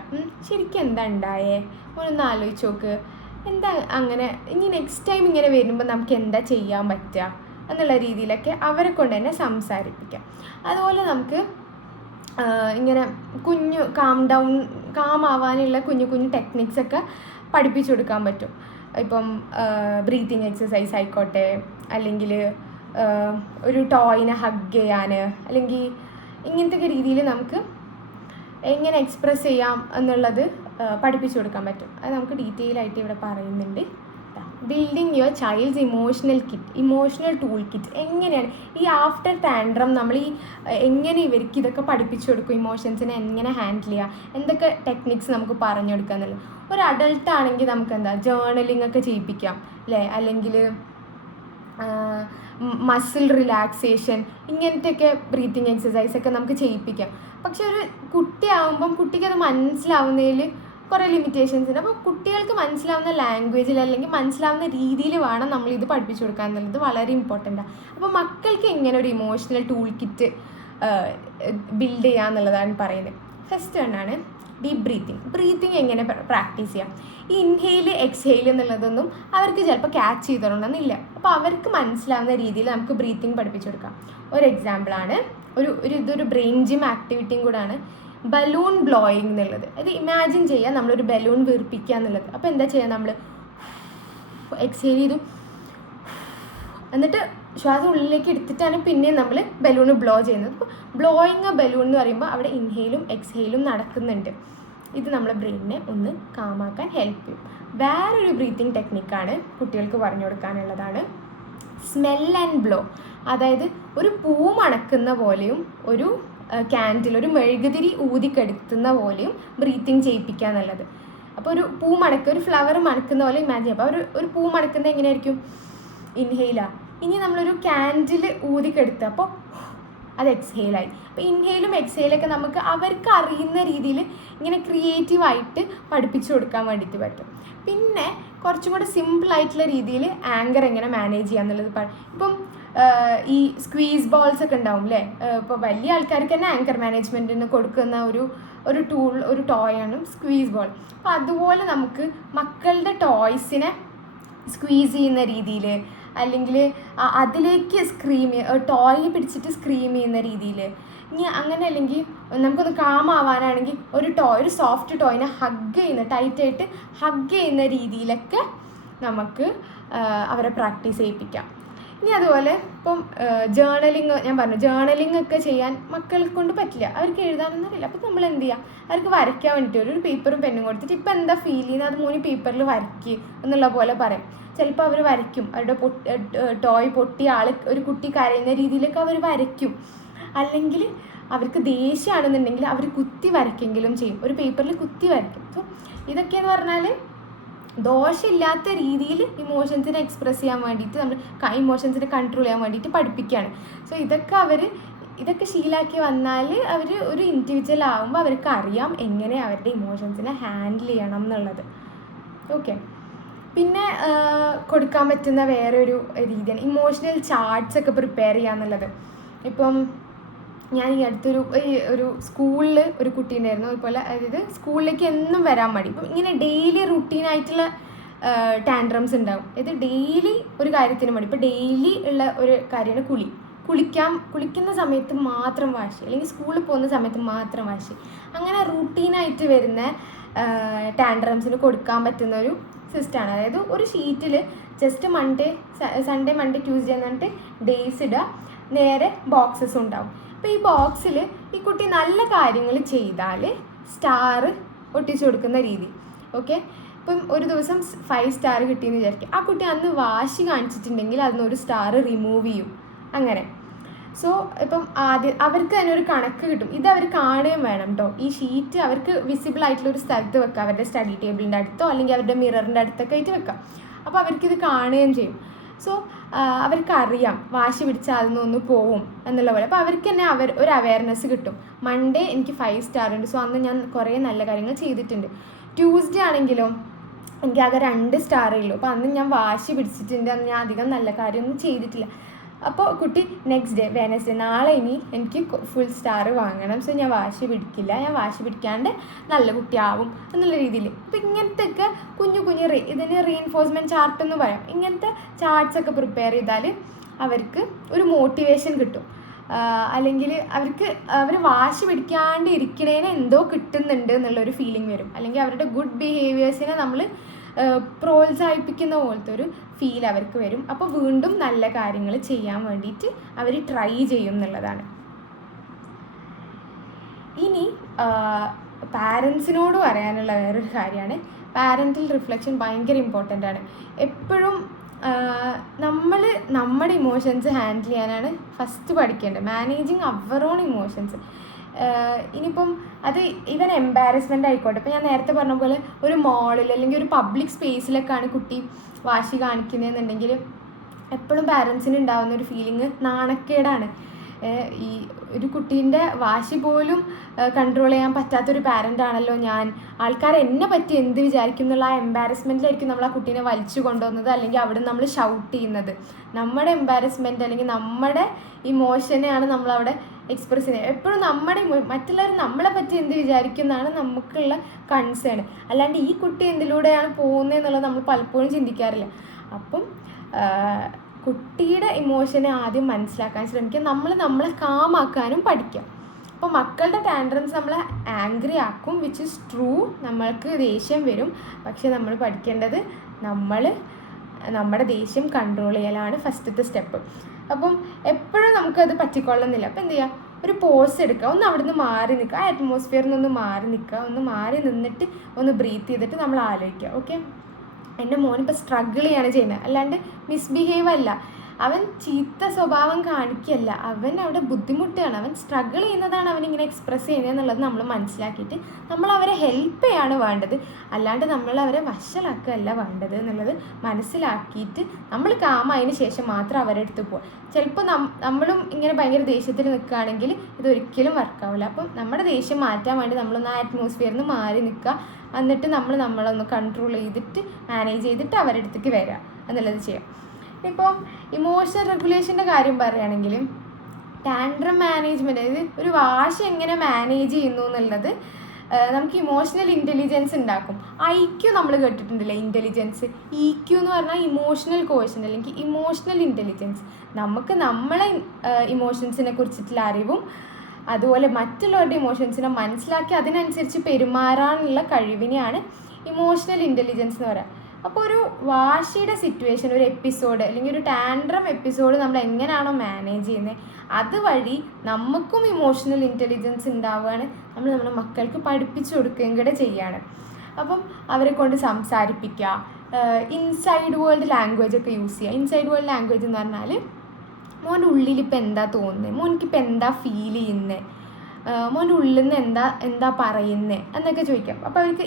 ശരിക്കും എന്താ ഉണ്ടായേ, ഒന്ന് ആലോചിച്ച് നോക്ക്, എന്താ അങ്ങനെ, ഇനി നെക്സ്റ്റ് ടൈം ഇങ്ങനെ വരുമ്പോൾ നമുക്ക് എന്താ ചെയ്യാൻ പറ്റുക എന്നുള്ള രീതിയിലൊക്കെ അവരെ കൊണ്ട് തന്നെ സംസാരിപ്പിക്കാം. അതുപോലെ നമുക്ക് ഇങ്ങനെ കാം ആവാനുള്ള കുഞ്ഞു കുഞ്ഞു ടെക്നിക്സൊക്കെ പഠിപ്പിച്ചു കൊടുക്കാൻ പറ്റും. ഇപ്പം ബ്രീത്തിങ് എക്സസൈസ് ആയിക്കോട്ടെ, അല്ലെങ്കിൽ ഒരു ടോയിനെ ഹഗ് ചെയ്യാൻ, അല്ലെങ്കിൽ ഇങ്ങനത്തെ രീതിയിൽ നമുക്ക് എങ്ങനെ എക്സ്പ്രസ് ചെയ്യാം എന്നുള്ളത് പഠിപ്പിച്ചു കൊടുക്കാൻ പറ്റും. അത് നമുക്ക് ഡീറ്റെയിൽ ആയിട്ട് ഇവിടെ പറയുന്നുണ്ട്. Building your child's emotional tool kit. എങ്ങനെയാണ് ഈ ആഫ്റ്റർ ടാൻഡ്രം നമ്മൾ എങ്ങനെ ഇവർക്ക് ഇതൊക്കെ പഠിപ്പിച്ചു കൊടുക്കും, ഇമോഷൻസിനെ എങ്ങനെ ഹാൻഡിൽ ചെയ്യുക, എന്തൊക്കെ ടെക്നിക്സ് നമുക്ക് പറഞ്ഞു കൊടുക്കുക എന്നുള്ളത്. ഒരു അഡൾട്ട് ആണെങ്കിൽ നമുക്ക് എന്താ ജേർണലിംഗ് ഒക്കെ ചെയ്യിപ്പിക്കാം അല്ലേ, അല്ലെങ്കിൽ മസിൽ റിലാക്സേഷൻ, ഇങ്ങനത്തെയൊക്കെ ബ്രീത്തിങ് എക്സസൈസ് ഒക്കെ നമുക്ക് ചെയ്യിപ്പിക്കാം. പക്ഷെ ഒരു കുട്ടിയാവുമ്പം കുട്ടിക്കത് മനസ്സിലാവുന്നതിൽ കുറേ ലിമിറ്റേഷൻസ് ഉണ്ട്. അപ്പോൾ കുട്ടികൾക്ക് മനസ്സിലാവുന്ന ലാംഗ്വേജിൽ അല്ലെങ്കിൽ മനസ്സിലാവുന്ന രീതിയിൽ വേണം നമ്മളിത് പഠിപ്പിച്ചു കൊടുക്കുക എന്നുള്ളത് വളരെ ഇമ്പോർട്ടൻ്റാണ്. അപ്പോൾ മക്കൾക്ക് എങ്ങനെ ഒരു ഇമോഷണൽ ടൂൾ കിറ്റ് ബിൽഡ് ചെയ്യുക എന്നുള്ളതാണ് പറയുന്നത്. ഫസ്റ്റ് വണ്ണാണ് ഡീപ്പ് ബ്രീത്തിങ് എങ്ങനെ പ്രാക്ടീസ് ചെയ്യാം. ഈ ഇൻഹെയിൽ എക്സ്ഹെയിൽ എന്നുള്ളതൊന്നും അവർക്ക് ചിലപ്പോൾ ക്യാച്ച് ചെയ്തോളണമെന്നില്ല. അപ്പോൾ അവർക്ക് മനസ്സിലാവുന്ന രീതിയിൽ നമുക്ക് ബ്രീത്തിങ് പഠിപ്പിച്ചു കൊടുക്കാം. ഒരു എക്സാമ്പിളാണ്, ഇതൊരു ബ്രെയിൻ ജിം ആക്ടിവിറ്റിയും കൂടാണ് ബലൂൺ ബ്ലോയിങ് എന്നുള്ളത്. അത് ഇമാജിൻ ചെയ്യുക നമ്മളൊരു ബലൂൺ വീർപ്പിക്കുക എന്നുള്ളത്. അപ്പോൾ എന്താ ചെയ്യുക, നമ്മൾ എക്സ്ഹെയിൽ ചെയ്തു, എന്നിട്ട് ശ്വാസം ഉള്ളിലേക്ക് എടുത്തിട്ടാണ് പിന്നെയും നമ്മൾ ബലൂണ് ബ്ലോ ചെയ്യുന്നത്. അപ്പോൾ ബ്ലോയിങ് എ ബലൂൺ എന്ന് പറയുമ്പോൾ അവിടെ ഇൻഹെയിലും എക്സ്ഹെയിലും നടക്കുന്നുണ്ട്. ഇത് നമ്മുടെ ബ്രെയിനിനെ ഒന്ന് കാമാക്കാൻ ഹെൽപ്പ് ചെയ്യും. വേറൊരു ബ്രീത്തിങ് ടെക്നിക്കാണ് കുട്ടികൾക്ക് പറഞ്ഞു കൊടുക്കാനുള്ളതാണ് സ്മെൽ ആൻഡ് ബ്ലോ. അതായത് ഒരു പൂ മണക്കുന്ന പോലെയും ഒരു ക്യാൻഡിൽ, ഒരു മെഴുകുതിരി ഊതിക്കെടുത്തുന്ന പോലെയും ബ്രീത്തിങ് ചെയ്യിപ്പിക്കുക എന്നുള്ളത്. അപ്പോൾ ഒരു പൂ ഒരു ഫ്ലവർ മണക്കുന്ന പോലെ ഇമാജിൻ ചെയ്യുക. അപ്പോൾ ഒരു പൂ മണക്കുന്നത് എങ്ങനെയായിരിക്കും, ഇൻഹെയിലാണ്. ഇനി നമ്മളൊരു ക്യാൻഡിൽ ഊതിക്കെടുത്ത് അപ്പോൾ അത് എക്സ്ഹെയിലായി. അപ്പോൾ ഇൻഹെയിലും എക്സ്ഹെയിലൊക്കെ നമുക്ക് അവർക്ക് അറിയുന്ന രീതിയിൽ ഇങ്ങനെ ക്രിയേറ്റീവായിട്ട് പഠിപ്പിച്ചു കൊടുക്കാൻ വേണ്ടിയിട്ട് പറ്റും. പിന്നെ കുറച്ചും കൂടെ സിമ്പിളായിട്ടുള്ള രീതിയിൽ ആങ്കർ എങ്ങനെ മാനേജ് ചെയ്യുക എന്നുള്ളത് ഇപ്പം ഈ സ്ക്വീസ് ബോൾസ് ഒക്കെ ഉണ്ടാവും അല്ലേ. ഇപ്പോൾ വലിയ ആൾക്കാർക്ക് തന്നെ ആങ്കർ മാനേജ്മെൻറ്റിന് കൊടുക്കുന്ന ഒരു ടൂൾ, ഒരു ടോയാണ് സ്ക്വീസ് ബോൾ. അപ്പോൾ അതുപോലെ നമുക്ക് മക്കളുടെ ടോയ്സിനെ സ്ക്വീസ് ചെയ്യുന്ന രീതിയിൽ, അല്ലെങ്കിൽ അതിലേക്ക് ടോയ് പിടിച്ചിട്ട് സ്ക്രീം ചെയ്യുന്ന രീതിയിൽ, ഇനി അങ്ങനെ അല്ലെങ്കിൽ നമുക്കൊന്ന് കാമാവാനാണെങ്കിൽ ഒരു സോഫ്റ്റ് ടോയിനെ ടൈറ്റായിട്ട് ഹഗ് ചെയ്യുന്ന രീതിയിലൊക്കെ നമുക്ക് അവരെ പ്രാക്ടീസ് ചെയ്യിപ്പിക്കാം. ഇനി അതുപോലെ ഇപ്പം ഞാൻ പറഞ്ഞു ജേർണലിംഗ് ഒക്കെ ചെയ്യാൻ മക്കളെ കൊണ്ട് പറ്റില്ല, അവർക്ക് എഴുതാനൊന്നും അറിയില്ല. അപ്പോൾ നമ്മൾ എന്ത് ചെയ്യുക, അവർക്ക് വരയ്ക്കാൻ വേണ്ടിയിട്ട് ഒരു പേപ്പറും പെന്നും കൊടുത്തിട്ട് ഇപ്പം എന്താ ഫീൽ ചെയ്യുന്നത് അത് 3 പേപ്പറിൽ വരയ്ക്കുക എന്നുള്ള പോലെ പറയും. ചിലപ്പോൾ അവർ വരയ്ക്കും, അവരുടെ ടോയ് പൊട്ടിയ ഒരു കുട്ടി കരയുന്ന രീതിയിലൊക്കെ അവർ വരയ്ക്കും. അല്ലെങ്കിൽ അവർക്ക് ദേഷ്യമാണെന്നുണ്ടെങ്കിൽ അവർ കുത്തി വരയ്ക്കെങ്കിലും ചെയ്യും, ഒരു പേപ്പറിൽ കുത്തി വരയ്ക്കും. സോ ഇതൊക്കെയെന്ന് പറഞ്ഞാൽ ദോഷമില്ലാത്ത രീതിയിൽ ഇമോഷൻസിനെ എക്സ്പ്രസ് ചെയ്യാൻ വേണ്ടിയിട്ട് നമ്മൾ ഇമോഷൻസിനെ കൺട്രോൾ ചെയ്യാൻ വേണ്ടിയിട്ട് പഠിപ്പിക്കുകയാണ്. സോ ഇതൊക്കെ ശീലമാക്കി വന്നാൽ അവർ ഒരു ഇൻഡിവിജ്വൽ ആകുമ്പോൾ അവർക്ക് അറിയാം എങ്ങനെ അവരുടെ ഇമോഷൻസിനെ ഹാൻഡിൽ ചെയ്യണം എന്നുള്ളത്. ഓക്കെ, പിന്നെ കൊടുക്കാൻ പറ്റുന്ന വേറൊരു രീതിയാണ് ഇമോഷണൽ ചാർട്ട്സ് ഒക്കെ പ്രിപ്പയർ ചെയ്യുക എന്നുള്ളത്. ഇപ്പം ഞാൻ ഈ ഒരു സ്കൂളിൽ ഒരു കുട്ടി ഉണ്ടായിരുന്നു, അതുപോലെ അതായത് സ്കൂളിലേക്ക് എന്നും വരാൻ മടി. ഇപ്പം ഇങ്ങനെ ഡെയിലി റുട്ടീനായിട്ടുള്ള ടാൻഡ്രംസ് ഉണ്ടാവും. ഇത് ഡെയിലി ഒരു കാര്യത്തിന് മടി. ഇപ്പോൾ ഡെയിലി ഉള്ള ഒരു കാര്യമാണ് കുളിക്കുന്ന സമയത്ത് മാത്രം വാശി, അല്ലെങ്കിൽ സ്കൂളിൽ പോകുന്ന സമയത്ത് മാത്രം വാശി. അങ്ങനെ റൂട്ടീനായിട്ട് വരുന്ന ടാൻഡ്രംസിന് കൊടുക്കാൻ പറ്റുന്ന ഒരു സിസ്റ്റമാണ്. അതായത് ഒരു ഷീറ്റിൽ ജസ്റ്റ് സൺഡേ മൺഡേ ട്യൂസ്ഡേ എന്ന് പറഞ്ഞിട്ട് ഡേയ്സ് ഇടുക, നേരെ ബോക്സസ് ഉണ്ടാവും. അപ്പോൾ ഈ ബോക്സിൽ ഈ കുട്ടി നല്ല കാര്യങ്ങൾ ചെയ്താൽ സ്റ്റാർ ഒട്ടിച്ചു കൊടുക്കുന്ന രീതി. ഓക്കെ, ഇപ്പം ഒരു ദിവസം 5 സ്റ്റാർ കിട്ടിയെന്ന് വിചാരിക്കുക, ആ കുട്ടി അന്ന് വാശി കാണിച്ചിട്ടുണ്ടെങ്കിൽ അതിനൊരു സ്റ്റാർ റിമൂവ് ചെയ്യും. അങ്ങനെ സോ ഇപ്പം അവർക്ക് തന്നെ ഒരു കണക്ക് കിട്ടും. ഇത് അവർ കാണുകയും വേണം കേട്ടോ. ഈ ഷീറ്റ് അവർക്ക് വിസിബിൾ ആയിട്ടുള്ള ഒരു സ്ഥലത്ത് വെക്കാം, അവരുടെ സ്റ്റഡി ടേബിളിൻ്റെ അടുത്തോ അല്ലെങ്കിൽ അവരുടെ മിററിൻ്റെ അടുത്തൊക്കെ ആയിട്ട് വെക്കാം. അപ്പോൾ അവർക്കിത് കാണുകയും ചെയ്യും. സോ അവർക്കറിയാം വാശി പിടിച്ചാൽ അതിനൊന്ന് പോവും എന്നുള്ള പോലെ. അപ്പോൾ അവർക്ക് തന്നെ ഒരു അവയർനെസ് കിട്ടും. മൺഡേ എനിക്ക് 5 സ്റ്റാർ ഉണ്ട്, സോ അന്ന് ഞാൻ കുറേ നല്ല കാര്യങ്ങൾ ചെയ്തിട്ടുണ്ട്. ട്യൂസ്ഡേ ആണെങ്കിലോ എനിക്ക് ആകെ 2 സ്റ്റാറേ ഉള്ളൂ, അപ്പോൾ അന്ന് ഞാൻ വാശി പിടിച്ചിട്ടുണ്ട്, അന്ന് ഞാൻ അധികം നല്ല കാര്യമൊന്നും ചെയ്തിട്ടില്ല. അപ്പോൾ കുട്ടി നെക്സ്റ്റ് ഡേ വെനസ്ഡേ നാളെ ഇനി എനിക്ക് ഫുൾ സ്റ്റാർ വാങ്ങണം, സോ ഞാൻ വാശി പിടിക്കില്ല, ഞാൻ വാശി പിടിക്കാണ്ട് നല്ല കുട്ടിയാവും എന്നുള്ള രീതിയിൽ. അപ്പോൾ ഇങ്ങനത്തെ ഒക്കെ കുഞ്ഞു കുഞ്ഞു ഇതിന് റീഇൻഫോഴ്സ്മെൻറ്റ് ചാർട്ട് എന്ന് പറയാം. ഇങ്ങനത്തെ ചാർട്ട്സൊക്കെ പ്രിപ്പയർ ചെയ്താൽ അവർക്ക് ഒരു മോട്ടിവേഷൻ കിട്ടും. അല്ലെങ്കിൽ അവർ വാശി പിടിക്കാണ്ട് ഇരിക്കണേന് എന്തോ കിട്ടുന്നുണ്ട് എന്നുള്ളൊരു ഫീലിംഗ് വരും. അല്ലെങ്കിൽ അവരുടെ ഗുഡ് ബിഹേവിയേഴ്സിനെ നമ്മൾ പ്രോത്സാഹിപ്പിക്കുന്ന പോലത്തെ ഒരു ഫീൽ അവർക്ക് വരും. അപ്പോൾ വീണ്ടും നല്ല കാര്യങ്ങൾ ചെയ്യാൻ വേണ്ടിയിട്ട് അവർ ട്രൈ ചെയ്യും എന്നുള്ളതാണ്. ഇനി പാരൻസിനോട് പറയാനുള്ള വേറൊരു കാര്യമാണ്, പാരൻ്റൽ റിഫ്ലക്ഷൻ ഭയങ്കര ഇമ്പോർട്ടൻ്റ് ആണ്. എപ്പോഴും നമ്മുടെ ഇമോഷൻസ് ഹാൻഡിൽ ചെയ്യാനാണ് ഫസ്റ്റ് പഠിക്കേണ്ടത്, മാനേജിങ് അവർ ഓൺ ഇമോഷൻസ്. ഇനിയിപ്പം അത് ഈവൻ എംബാരസ്മെൻ്റ് ആയിക്കോട്ടെ. ഇപ്പോൾ ഞാൻ നേരത്തെ പറഞ്ഞ പോലെ ഒരു മോളിൽ അല്ലെങ്കിൽ ഒരു പബ്ലിക് സ്പേസിലൊക്കെയാണ് കുട്ടി വാശി കാണിക്കുന്നതെന്നുണ്ടെങ്കിൽ എപ്പോഴും പാരൻസിന് ഉണ്ടാകുന്ന ഒരു ഫീലിംഗ് നാണക്കേടാണ്. ഈ ഒരു കുട്ടീൻ്റെ വാശി പോലും കൺട്രോൾ ചെയ്യാൻ പറ്റാത്തൊരു പാരൻ്റാണല്ലോ ഞാൻ, ആൾക്കാർ എന്നെ പറ്റി എന്ത് വിചാരിക്കും എന്നുള്ള ആ എംബാരസ്മെൻറ്റിലായിരിക്കും നമ്മൾ ആ കുട്ടീനെ വലിച്ചു കൊണ്ടുവന്നത്, അല്ലെങ്കിൽ അവിടെ നമ്മൾ ഷൗട്ട് ചെയ്യുന്നത്. നമ്മുടെ എംബാരസ്മെൻറ്റ് അല്ലെങ്കിൽ നമ്മുടെ ഇമോഷനെയാണ് നമ്മളവിടെ എക്സ്പ്രസ് ചെയ്യുന്നത്. എപ്പോഴും മറ്റുള്ളവർ നമ്മളെ പറ്റി എന്ത് വിചാരിക്കും എന്നാണ് നമുക്കുള്ള കൺസേൺ, അല്ലാണ്ട് ഈ കുട്ടി എന്തിലൂടെയാണ് പോകുന്നത് എന്നുള്ളത് നമ്മൾ പലപ്പോഴും ചിന്തിക്കാറില്ല. അപ്പം കുട്ടിയുടെ ഇമോഷനെ ആദ്യം മനസ്സിലാക്കാൻ ശ്രമിക്കുക, നമ്മളെ കാമാക്കാനും പഠിക്കാം. അപ്പോൾ മക്കളുടെ ടാൻട്രംസ് നമ്മളെ ആംഗ്രി ആക്കും, വിച്ച് ഇസ് ട്രൂ. നമ്മൾക്ക് ദേഷ്യം വരും, പക്ഷെ നമ്മൾ പഠിക്കേണ്ടത് നമ്മുടെ ദേഷ്യം കൺട്രോൾ ചെയ്യലാണ് ഫസ്റ്റത്തെ സ്റ്റെപ്പ്. അപ്പം എപ്പോഴും നമുക്കത് പറ്റിക്കൊള്ളുന്നില്ല. അപ്പോൾ എന്ത് ചെയ്യുക, ഒരു പോസ് എടുക്കുക, ഒന്ന് അവിടെ നിന്ന് മാറി നിൽക്കുക, ആ അറ്റ്മോസ്ഫിയറിൽ നിന്ന് മാറി നിൽക്കുക, ഒന്ന് മാറി നിന്നിട്ട് ഒന്ന് ബ്രീത്ത് ചെയ്തിട്ട് നമ്മൾ ആലോചിക്കുക, ഓക്കെ എൻ്റെ മോനിപ്പോൾ സ്ട്രഗിൾ ചെയ്യാണ് ചെയ്യുന്നത്, അല്ലാണ്ട് മിസ്ബിഹേവ് അല്ല, അവൻ ചീത്ത സ്വഭാവം കാണിക്കല്ല, അവൻ അവിടെ ബുദ്ധിമുട്ടാണ്, അവൻ സ്ട്രഗിൾ ചെയ്യുന്നതാണ് അവനിങ്ങനെ എക്സ്പ്രസ് ചെയ്യുന്നത് എന്നുള്ളത് നമ്മൾ മനസ്സിലാക്കിയിട്ട് നമ്മൾ അവരെ ഹെൽപ്പ് ചെയ്യാണ് വേണ്ടത്, അല്ലാണ്ട് നമ്മൾ അവരെ വഷളാക്കുകയല്ല വേണ്ടത് എന്നുള്ളത് മനസ്സിലാക്കിയിട്ട് നമ്മൾ കാമായതിന് ശേഷം മാത്രം അവരുടെ അടുത്ത് പോകും. ചിലപ്പോൾ നമ്മളും ഇങ്ങനെ ഭയങ്കര ദേഷ്യത്തിൽ നിൽക്കുകയാണെങ്കിൽ ഇതൊരിക്കലും വർക്കാവില്ല. അപ്പം നമ്മുടെ ദേഷ്യം മാറ്റാൻ വേണ്ടി നമ്മളൊന്ന് ആ അറ്റ്മോസ്ഫിയറിൽ നിന്ന് മാറി നിൽക്കുക, എന്നിട്ട് നമ്മളൊന്ന് കൺട്രോൾ ചെയ്തിട്ട് മാനേജ് ചെയ്തിട്ട് അവരുടെ അടുത്തേക്ക് വരിക എന്നുള്ളത് ചെയ്യാം. ഇപ്പം ഇമോഷണൽ റെഗുലേഷൻ്റെ കാര്യം പറയുകയാണെങ്കിൽ ടാൻട്രം മാനേജ്മെൻറ്റ്, അതായത് ഒരു വാശി എങ്ങനെ മാനേജ് ചെയ്യുന്നു എന്നുള്ളത് നമുക്ക് ഇമോഷണൽ ഇൻ്റലിജൻസ് ഉണ്ടാക്കും. IQ നമ്മൾ കേട്ടിട്ടുണ്ടല്ലേ, ഇൻ്റലിജൻസ്. EQ എന്ന് പറഞ്ഞാൽ ഇമോഷണൽ കോഷ്യൻ്റ് അല്ലെങ്കിൽ ഇമോഷണൽ ഇൻ്റലിജൻസ്. നമുക്ക് നമ്മളെ ഇമോഷൻസിനെ കുറിച്ചിട്ടുള്ള അറിവും അതുപോലെ മറ്റുള്ളവരുടെ ഇമോഷൻസിനെ മനസ്സിലാക്കി അതിനനുസരിച്ച് പെരുമാറാനുള്ള കഴിവിനെയാണ് ഇമോഷണൽ ഇൻ്റലിജൻസ് എന്ന് പറയുക. അപ്പോൾ ഒരു വാശിയുടെ സിറ്റുവേഷൻ, ഒരു എപ്പിസോഡ് അല്ലെങ്കിൽ ഒരു ടാൻട്രം എപ്പിസോഡ് നമ്മൾ എങ്ങനെയാണോ മാനേജ് ചെയ്യുന്നത്, അതുവഴി നമുക്കും ഇമോഷണൽ ഇൻ്റലിജൻസ് ഉണ്ടാവുകയാണ്. നമ്മൾ നമ്മുടെ മക്കൾക്ക് പഠിപ്പിച്ചു കൊടുക്കുകയും കൂടെ ചെയ്യാണ്. അപ്പം അവരെ കൊണ്ട് സംസാരിപ്പിക്കുക, ഇൻസൈഡ് വേൾഡ് ലാംഗ്വേജ് ഒക്കെ യൂസ് ചെയ്യുക. ഇൻസൈഡ് വേൾഡ് ലാംഗ്വേജ് എന്ന് പറഞ്ഞാൽ മോൻ്റെ ഉള്ളിൽ ഇപ്പം എന്താ തോന്നുന്നത്, മോനിക്കിപ്പോൾ എന്താ ഫീൽ ചെയ്യുന്നത്, മോൻ്റെ ഉള്ളിൽ നിന്ന് എന്താ പറയുന്നത് എന്നൊക്കെ ചോദിക്കാം. അപ്പോൾ അവർക്ക്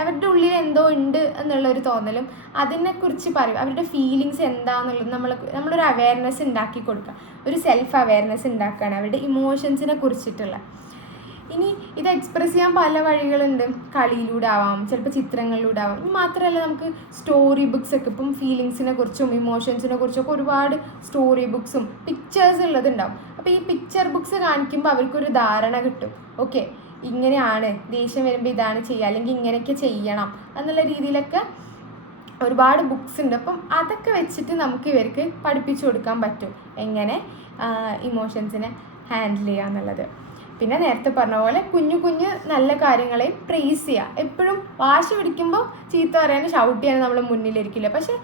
അവരുടെ ഉള്ളിൽ എന്തോ ഉണ്ട് എന്നുള്ളൊരു തോന്നലും അതിനെക്കുറിച്ച് പറയും. അവരുടെ ഫീലിങ്സ് എന്താണെന്നുള്ളത് നമ്മളൊരു അവയർനെസ് ഉണ്ടാക്കി കൊടുക്കുക, ഒരു സെൽഫ് അവയർനെസ് ഉണ്ടാക്കുകയാണ് അവരുടെ ഇമോഷൻസിനെ കുറിച്ചിട്ടുള്ള. ഇനി ഇത് എക്സ്പ്രസ് ചെയ്യാൻ പല വഴികളുണ്ട്. കളിയിലൂടെ ആവാം, ചിലപ്പോൾ ചിത്രങ്ങളിലൂടെ ആവാം. ഇനി മാത്രമല്ല, നമുക്ക് സ്റ്റോറി ബുക്സ് ഒക്കെ, ഇപ്പം ഫീലിങ്സിനെ കുറിച്ചും ഇമോഷൻസിനെ കുറിച്ചൊക്കെ ഒരുപാട് സ്റ്റോറി ബുക്സും പിക്ചേഴ്സ് ഉള്ളതുണ്ടാവും. അപ്പോൾ ഈ പിക്ചർ ബുക്സ് കാണിക്കുമ്പോൾ അവർക്കൊരു ധാരണ കിട്ടും. ഓക്കെ, ഇങ്ങനെയാണ് ദേഷ്യം വരുമ്പോൾ ഇതാണ് ചെയ്യുക, അല്ലെങ്കിൽ ഇങ്ങനെയൊക്കെ ചെയ്യണം എന്നുള്ള രീതിയിലൊക്കെ ഒരുപാട് ബുക്സ് ഉണ്ട്. അപ്പം അതൊക്കെ വെച്ചിട്ട് നമുക്ക് ഇവർക്ക് പഠിപ്പിച്ചു കൊടുക്കാൻ പറ്റും എങ്ങനെ ഇമോഷൻസിനെ ഹാൻഡിൽ ചെയ്യുക എന്നുള്ളത്. പിന്നെ നേരത്തെ പറഞ്ഞ പോലെ കുഞ്ഞു നല്ല കാര്യങ്ങളെയും പ്രേസ് ചെയ്യുക. എപ്പോഴും വാശി പിടിക്കുമ്പോൾ ചീത്ത പറയാനും ഷൗട്ട് ചെയ്യാനും നമ്മൾ മുന്നിലിരിക്കില്ല. പക്ഷെ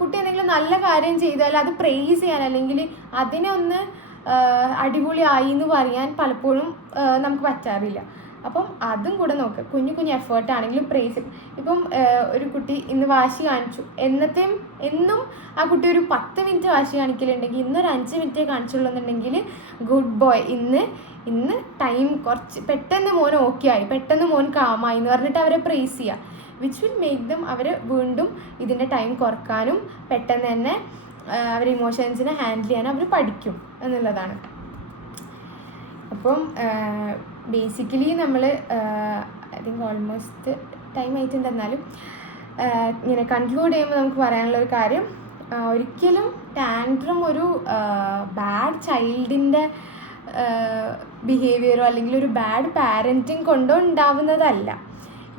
കുട്ടി എന്തെങ്കിലും നല്ല കാര്യം ചെയ്താൽ അത് പ്രേസ് ചെയ്യാൻ, അല്ലെങ്കിൽ അതിനെ ഒന്ന് അടിപൊളിയായി എന്ന് പറയാൻ പലപ്പോഴും നമുക്ക് പറ്റാറില്ല. അപ്പം അതും കൂടെ നോക്കുക. കുഞ്ഞു എഫേർട്ടാണെങ്കിലും പ്രേസ്. ഇപ്പം ഒരു കുട്ടി ഇന്ന് വാശി കാണിച്ചു, എന്നും ആ കുട്ടി ഒരു 10 മിനിറ്റ് വാശി കാണിക്കലുണ്ടെങ്കിൽ ഇന്നൊരു 5 മിനിറ്റേ കാണിച്ചുള്ളൂ എന്നുണ്ടെങ്കിൽ ഗുഡ് ബോയ്, ഇന്ന് ടൈം കുറച്ച് പെട്ടെന്ന് മോൻ ഓക്കെ ആയി, പെട്ടെന്ന് മോൻ കാമായി എന്ന് പറഞ്ഞിട്ട് അവരെ പ്രേസ് ചെയ്യുക. വിച്ച് വിൽ മേക്ക് ദം അവരെ വീണ്ടും ഇതിൻ്റെ ടൈം കുറക്കാനും പെട്ടെന്ന് തന്നെ അവരുടെ ഇമോഷൻസിനെ ഹാൻഡിൽ ചെയ്യാനും അവർ പഠിക്കും എന്നുള്ളതാണ്. അപ്പം ബേസിക്കലി നമ്മൾ ഐ തിങ്ക് ഓൾമോസ്റ്റ് ടൈം ആയിട്ടുണ്ടെന്നാലും ഇങ്ങനെ കൺക്ലൂഡ് ചെയ്യുമ്പോൾ നമുക്ക് പറയാനുള്ളൊരു കാര്യം, ഒരിക്കലും ടാൻട്രം ഒരു ബാഡ് ചൈൽഡിൻ്റെ ബിഹേവിയറോ അല്ലെങ്കിൽ ഒരു ബാഡ് പാരൻറ്റിങ് കൊണ്ടോ ഉണ്ടാവുന്നതല്ല.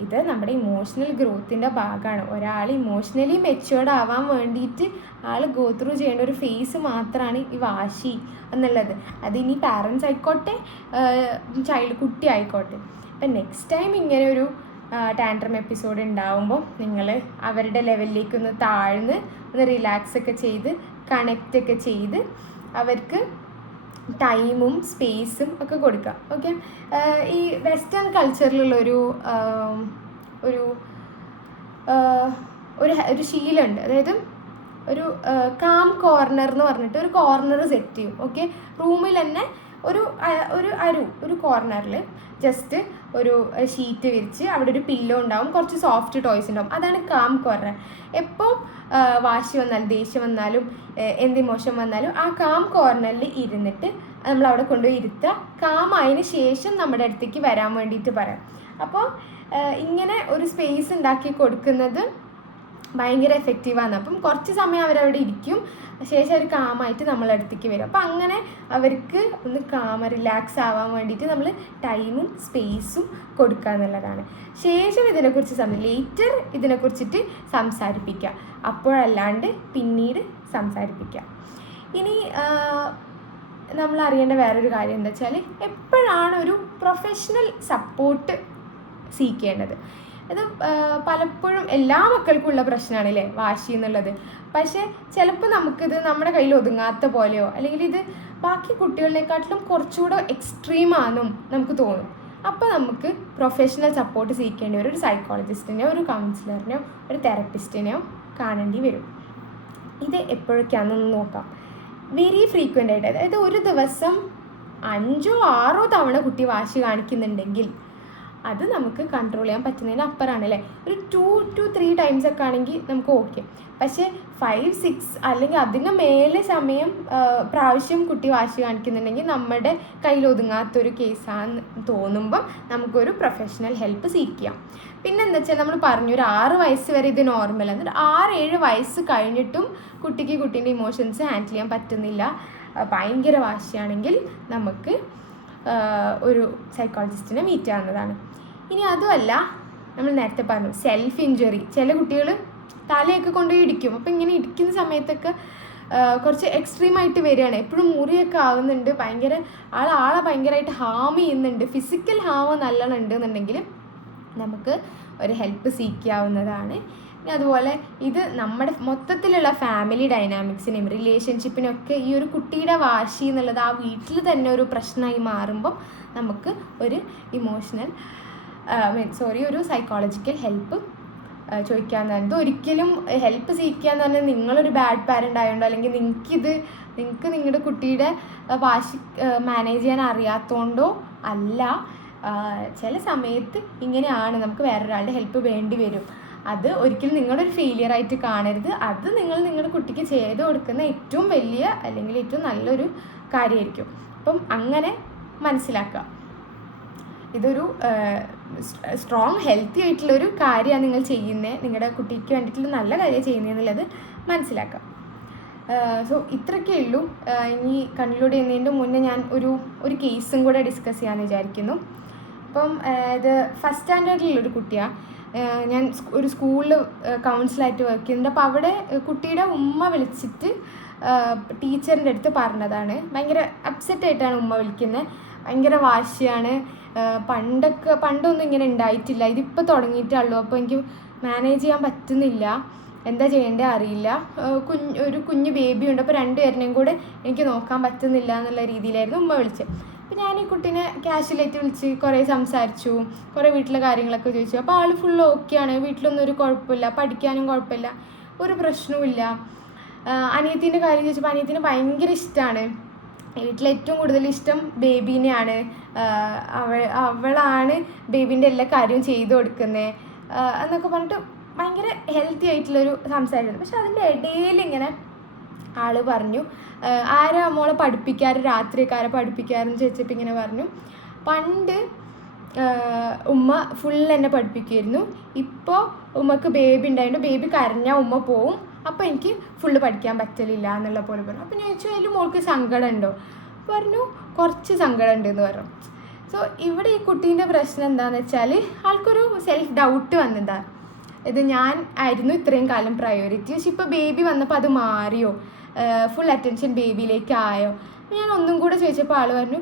ഇത് നമ്മുടെ ഇമോഷണൽ ഗ്രോത്തിൻ്റെ ഭാഗമാണ്. ഒരാൾ ഇമോഷണലി മെച്യൂർഡ് ആവാൻ വേണ്ടിയിട്ട് ആൾ ഗോ ത്രൂ ചെയ്യേണ്ട ഒരു ഫേസ് മാത്രമാണ് ഈ വാശി എന്നുള്ളത്. അതിനി പാരൻസ് ആയിക്കോട്ടെ, കുട്ടി ആയിക്കോട്ടെ. അപ്പം നെക്സ്റ്റ് ടൈം ഇങ്ങനെ ഒരു ടാൻട്രം എപ്പിസോഡ് ഉണ്ടാവുമ്പോൾ നിങ്ങൾ അവരുടെ ലെവലിലേക്ക് ഒന്ന് താഴ്ന്ന് ഒന്ന് റിലാക്സ് ഒക്കെ ചെയ്ത് കണക്റ്റ് ഒക്കെ ചെയ്ത് അവർക്ക് ടൈമും സ്പേസും ഒക്കെ കൊടുക്കുക. ഓക്കെ, ഈ വെസ്റ്റേൺ കൾച്ചറിലുള്ളൊരു ഒരു ഒരു ശീലമുണ്ട്. അതായത് ഒരു കാം കോർണർ എന്ന് പറഞ്ഞിട്ട് ഒരു കോർണർ സെറ്റ് ചെയ്യും. ഓക്കെ, റൂമിൽ തന്നെ ഒരു കോർണറിൽ ജസ്റ്റ് ഒരു ഷീറ്റ് വിരിച്ച് അവിടെ ഒരു പില്ലോ ഉണ്ടാവും, കുറച്ച് സോഫ്റ്റ് ടോയ്സ് ഉണ്ടാവും. അതാണ് കാം കോർണർ. എപ്പോൾ വാശി വന്നാലും ദേഷ്യം വന്നാലും എന്ത് ഇമോഷൻ വന്നാലും ആ കാം കോർണറിൽ ഇരുന്നിട്ട് നമ്മൾ അവിടെ കൊണ്ടുപോയി ഇരുത്തുക. കാം ആയതിന് ശേഷം നമ്മുടെ അടുത്തേക്ക് വരാൻ വേണ്ടിയിട്ട് പറയാം. അപ്പോൾ ഇങ്ങനെ ഒരു സ്പേസ് ഉണ്ടാക്കി കൊടുക്കുന്നത് ഭയങ്കര എഫക്റ്റീവാണ്. അപ്പം കുറച്ച് സമയം അവരവിടെ ഇരിക്കും, ശേഷം അവർ കാമായിട്ട് നമ്മളെ അടുത്തേക്ക് വരും. അപ്പം അങ്ങനെ അവർക്ക് ഒന്ന് റിലാക്സ് ആവാൻ വേണ്ടിയിട്ട് നമ്മൾ ടൈമും സ്പേസും കൊടുക്കുക എന്നുള്ളതാണ്. ശേഷം ലേറ്റർ ഇതിനെക്കുറിച്ചിട്ട് സംസാരിപ്പിക്കുക, അപ്പോഴല്ലാണ്ട് പിന്നീട് സംസാരിപ്പിക്കുക. ഇനി നമ്മൾ അറിയേണ്ട വേറൊരു കാര്യം എന്താ വെച്ചാൽ, എപ്പോഴാണ് ഒരു പ്രൊഫഷണൽ സപ്പോർട്ട് സീക്കേണ്ടത്. ഇത് പലപ്പോഴും എല്ലാ മക്കൾക്കും ഉള്ള പ്രശ്നമാണല്ലേ വാശി എന്നുള്ളത്. പക്ഷേ ചിലപ്പോൾ നമുക്കിത് നമ്മുടെ കയ്യിൽ ഒതുങ്ങാത്ത പോലെയോ അല്ലെങ്കിൽ ഇത് ബാക്കി കുട്ടികളെക്കാട്ടിലും കുറച്ചുകൂടെ എക്സ്ട്രീമാണെന്നും നമുക്ക് തോന്നും. അപ്പോൾ നമുക്ക് പ്രൊഫഷണൽ സപ്പോർട്ട് സീക്കേണ്ടി വരും. ഒരു സൈക്കോളജിസ്റ്റിനെയോ ഒരു കൗൺസിലറിനെയോ ഒരു തെറപ്പിസ്റ്റിനെയോ കാണേണ്ടി വരും. ഇത് എപ്പോഴൊക്കെയാണെന്ന് നോക്കാം. വെരി ഫ്രീക്വൻ്റ് ആയിട്ട്, അതായത് ഒരു ദിവസം 5-6 തവണ കുട്ടി വാശി കാണിക്കുന്നുണ്ടെങ്കിൽ അത് നമുക്ക് കൺട്രോൾ ചെയ്യാൻ പറ്റുന്നതിന് അപ്പുറമാണ് അല്ലേ. ഒരു 2 to 3 times ഒക്കെ ആണെങ്കിൽ നമുക്ക് ഓക്കെ. പക്ഷേ 5-6 അല്ലെങ്കിൽ അതിന് മേലെ പ്രാവശ്യം കുട്ടി വാശി കാണിക്കുന്നുണ്ടെങ്കിൽ നമ്മുടെ കയ്യിൽ ഒതുങ്ങാത്തൊരു കേസാണെന്ന് തോന്നുമ്പം നമുക്കൊരു പ്രൊഫഷണൽ ഹെൽപ്പ് സീക്ക് ചെയ്യാം. പിന്നെ എന്താ വെച്ചാൽ നമ്മൾ പറഞ്ഞു ഒരു 6 വയസ്സ് വരെ ഇത് നോർമൽ. എന്നിട്ട് 6-7 വയസ്സ് കഴിഞ്ഞിട്ടും കുട്ടീൻ്റെ ഇമോഷൻസ് ഹാൻഡിൽ ചെയ്യാൻ പറ്റുന്നില്ല, ഭയങ്കര വാശിയാണെങ്കിൽ നമുക്ക് ഒരു സൈക്കോളജിസ്റ്റിനെ മീറ്റ് ചെയ്യാവുന്നതാണ്. ഇനി അതുമല്ല, നമ്മൾ നേരത്തെ പറഞ്ഞു സെൽഫ് ഇഞ്ചുറി. ചില കുട്ടികൾ തലയൊക്കെ കൊണ്ടുപോയി ഇടിക്കും. അപ്പോൾ ഇങ്ങനെ ഇടിക്കുന്ന സമയത്തൊക്കെ കുറച്ച് എക്സ്ട്രീമായിട്ട് വരികയാണ്, എപ്പോഴും മുറിയൊക്കെ ആവുന്നുണ്ട്, ആളെ ഭയങ്കരമായിട്ട് ഹാം ചെയ്യുന്നുണ്ട്, ഫിസിക്കൽ ഹാം നല്ലോണം ഉണ്ടെന്നുണ്ടെങ്കിൽ നമുക്ക് ഒരു ഹെൽപ്പ് സീക്ക് ചെയ്യാവുന്നതാണ്. പിന്നെ അതുപോലെ ഇത് നമ്മുടെ മൊത്തത്തിലുള്ള ഫാമിലി ഡൈനാമിക്സിനെയും റിലേഷൻഷിപ്പിനൊക്കെ ഈ ഒരു കുട്ടിയുടെ വാശി എന്നുള്ളത് ആ വീട്ടിൽ തന്നെ ഒരു പ്രശ്നമായി മാറുമ്പം നമുക്ക് ഒരു ഒരു സൈക്കോളജിക്കൽ ഹെൽപ്പ് ചോദിക്കാവുന്നതാണ്. ഇത് ഒരിക്കലും ഹെൽപ്പ് സീക്കുക എന്ന് പറഞ്ഞാൽ നിങ്ങളൊരു ബാഡ് പാരൻ്റ് ആയതുകൊണ്ടോ അല്ലെങ്കിൽ നിങ്ങൾക്ക് നിങ്ങളുടെ കുട്ടിയുടെ വാശി മാനേജ് ചെയ്യാൻ അറിയാത്തതുകൊണ്ടോ അല്ല. ചില സമയത്ത് ഇങ്ങനെയാണ്, നമുക്ക് വേറൊരാളുടെ ഹെൽപ്പ് വേണ്ടി വരും. അത് ഒരിക്കലും നിങ്ങളൊരു ഫെയിലിയർ ആയിട്ട് കാണരുത്. അത് നിങ്ങളുടെ കുട്ടിക്ക് ചെയ്ത് കൊടുക്കുന്ന ഏറ്റവും വലിയ അല്ലെങ്കിൽ ഏറ്റവും നല്ലൊരു കാര്യമായിരിക്കും. അപ്പം അങ്ങനെ മനസ്സിലാക്കുക. ഇതൊരു സ്ട്രോങ് ഹെൽത്തി ആയിട്ടുള്ളൊരു കാര്യമാണ് നിങ്ങൾ ചെയ്യുന്നത്, നിങ്ങളുടെ കുട്ടിക്ക് വേണ്ടിയിട്ടുള്ള നല്ല കാര്യം ചെയ്യുന്നതെന്നുള്ളത് മനസ്സിലാക്കുക. സോ ഇത്രയൊക്കെ ഉള്ളൂ. ഇനി കൺക്ലൂഡ് ചെയ്യുന്നതിൻ്റെ മുന്നേ ഞാൻ ഒരു കേസും കൂടെ ഡിസ്കസ് ചെയ്യാമെന്ന് വിചാരിക്കുന്നു. അപ്പം ഇത് ഫസ്റ്റ് സ്റ്റാൻഡേർഡിലുള്ളൊരു കുട്ടിയാണ്. ഞാൻ ഒരു സ്കൂളിൽ കൗൺസിലായിട്ട് വർക്ക് ചെയ്യുന്നുണ്ട്. അപ്പോൾ അവിടെ കുട്ടിയുടെ ഉമ്മ വിളിച്ചിട്ട് ടീച്ചറിൻ്റെ അടുത്ത് പറഞ്ഞതാണ്. ഭയങ്കര അപ്സെറ്റായിട്ടാണ് ഉമ്മ വിളിക്കുന്നത്, ഭയങ്കര വാശിയാണ്. പണ്ടൊന്നും ഇങ്ങനെ ഉണ്ടായിട്ടില്ല, ഇതിപ്പോൾ തുടങ്ങിയിട്ടുള്ളൂ. അപ്പോൾ എനിക്ക് മാനേജ് ചെയ്യാൻ പറ്റുന്നില്ല, എന്താ ചെയ്യേണ്ടത് അറിയില്ല. ഒരു കുഞ്ഞ് ബേബിയുണ്ട്, അപ്പോൾ 2 പേരിനെയും കൂടെ എനിക്ക് നോക്കാൻ പറ്റുന്നില്ല എന്നുള്ള രീതിയിലായിരുന്നു ഉമ്മ വിളിച്ചത്. അപ്പോൾ ഞാൻ ഈ കുട്ടീനെ കാഷ്വലായിട്ട് വിളിച്ച് കുറേ സംസാരിച്ചു, കുറേ വീട്ടിലെ കാര്യങ്ങളൊക്കെ ചോദിച്ചു. അപ്പോൾ ആൾ ഫുൾ ഓക്കെയാണ്, വീട്ടിലൊന്നും ഒരു കുഴപ്പമില്ല, പഠിക്കാനും കുഴപ്പമില്ല, ഒരു പ്രശ്നവുമില്ല. അനിയത്തിൻ്റെ കാര്യം ചോദിച്ചപ്പോൾ അനിയത്തിന് ഭയങ്കര ഇഷ്ടമാണ്, വീട്ടിൽ ഏറ്റവും കൂടുതൽ ഇഷ്ടം ബേബീനെയാണ്, അവളാണ് ബേബീൻ്റെ എല്ലാ കാര്യവും ചെയ്തു കൊടുക്കുന്നത് എന്നൊക്കെ പറഞ്ഞിട്ട് ഭയങ്കര ഹെൽത്തി ആയിട്ടുള്ളൊരു സംസാരമായിരുന്നു. പക്ഷെ അതിൻ്റെ ഇടയിൽ ഇങ്ങനെ ആൾ പറഞ്ഞു, ആരാ മോളെ പഠിപ്പിക്കാറ്, രാത്രിയൊക്കെ ആരാ പഠിപ്പിക്കാറെന്ന് ചോദിച്ചപ്പോൾ ഇങ്ങനെ പറഞ്ഞു, പണ്ട് ഉമ്മ ഫുൾ എന്നെ പഠിപ്പിക്കുമായിരുന്നു, ഇപ്പോൾ ഉമ്മക്ക് ബേബി ഉണ്ടായതുകൊണ്ട് ബേബി കരഞ്ഞാൽ ഉമ്മ പോവും, അപ്പോൾ എനിക്ക് ഫുള്ള് പഠിക്കാൻ പറ്റലില്ല എന്നുള്ള പോലെ പറഞ്ഞു. അപ്പോൾ ഞാൻ ചോദിച്ചു അതിൽ മോൾക്ക് സങ്കടം ഉണ്ടോ? പറഞ്ഞു കുറച്ച് സങ്കടം ഉണ്ടെന്ന് പറഞ്ഞു. സോ ഇവിടെ ഈ കുട്ടീൻ്റെ പ്രശ്നം എന്താണെന്ന് വെച്ചാൽ ആൾക്കൊരു സെൽഫ് ഡൗട്ട് വന്നതാണ്. ഇത് ഞാൻ ആയിരുന്നു ഇത്രയും കാലം പ്രയോറിറ്റി, പക്ഷെ ഇപ്പോൾ ബേബി വന്നപ്പോൾ അത് മാറിയോ, ഫുൾ അറ്റൻഷൻ ബേബിയിലേക്കായോ? ഞാൻ ഒന്നും കൂടെ ചോദിച്ചപ്പോൾ ആൾ പറഞ്ഞു,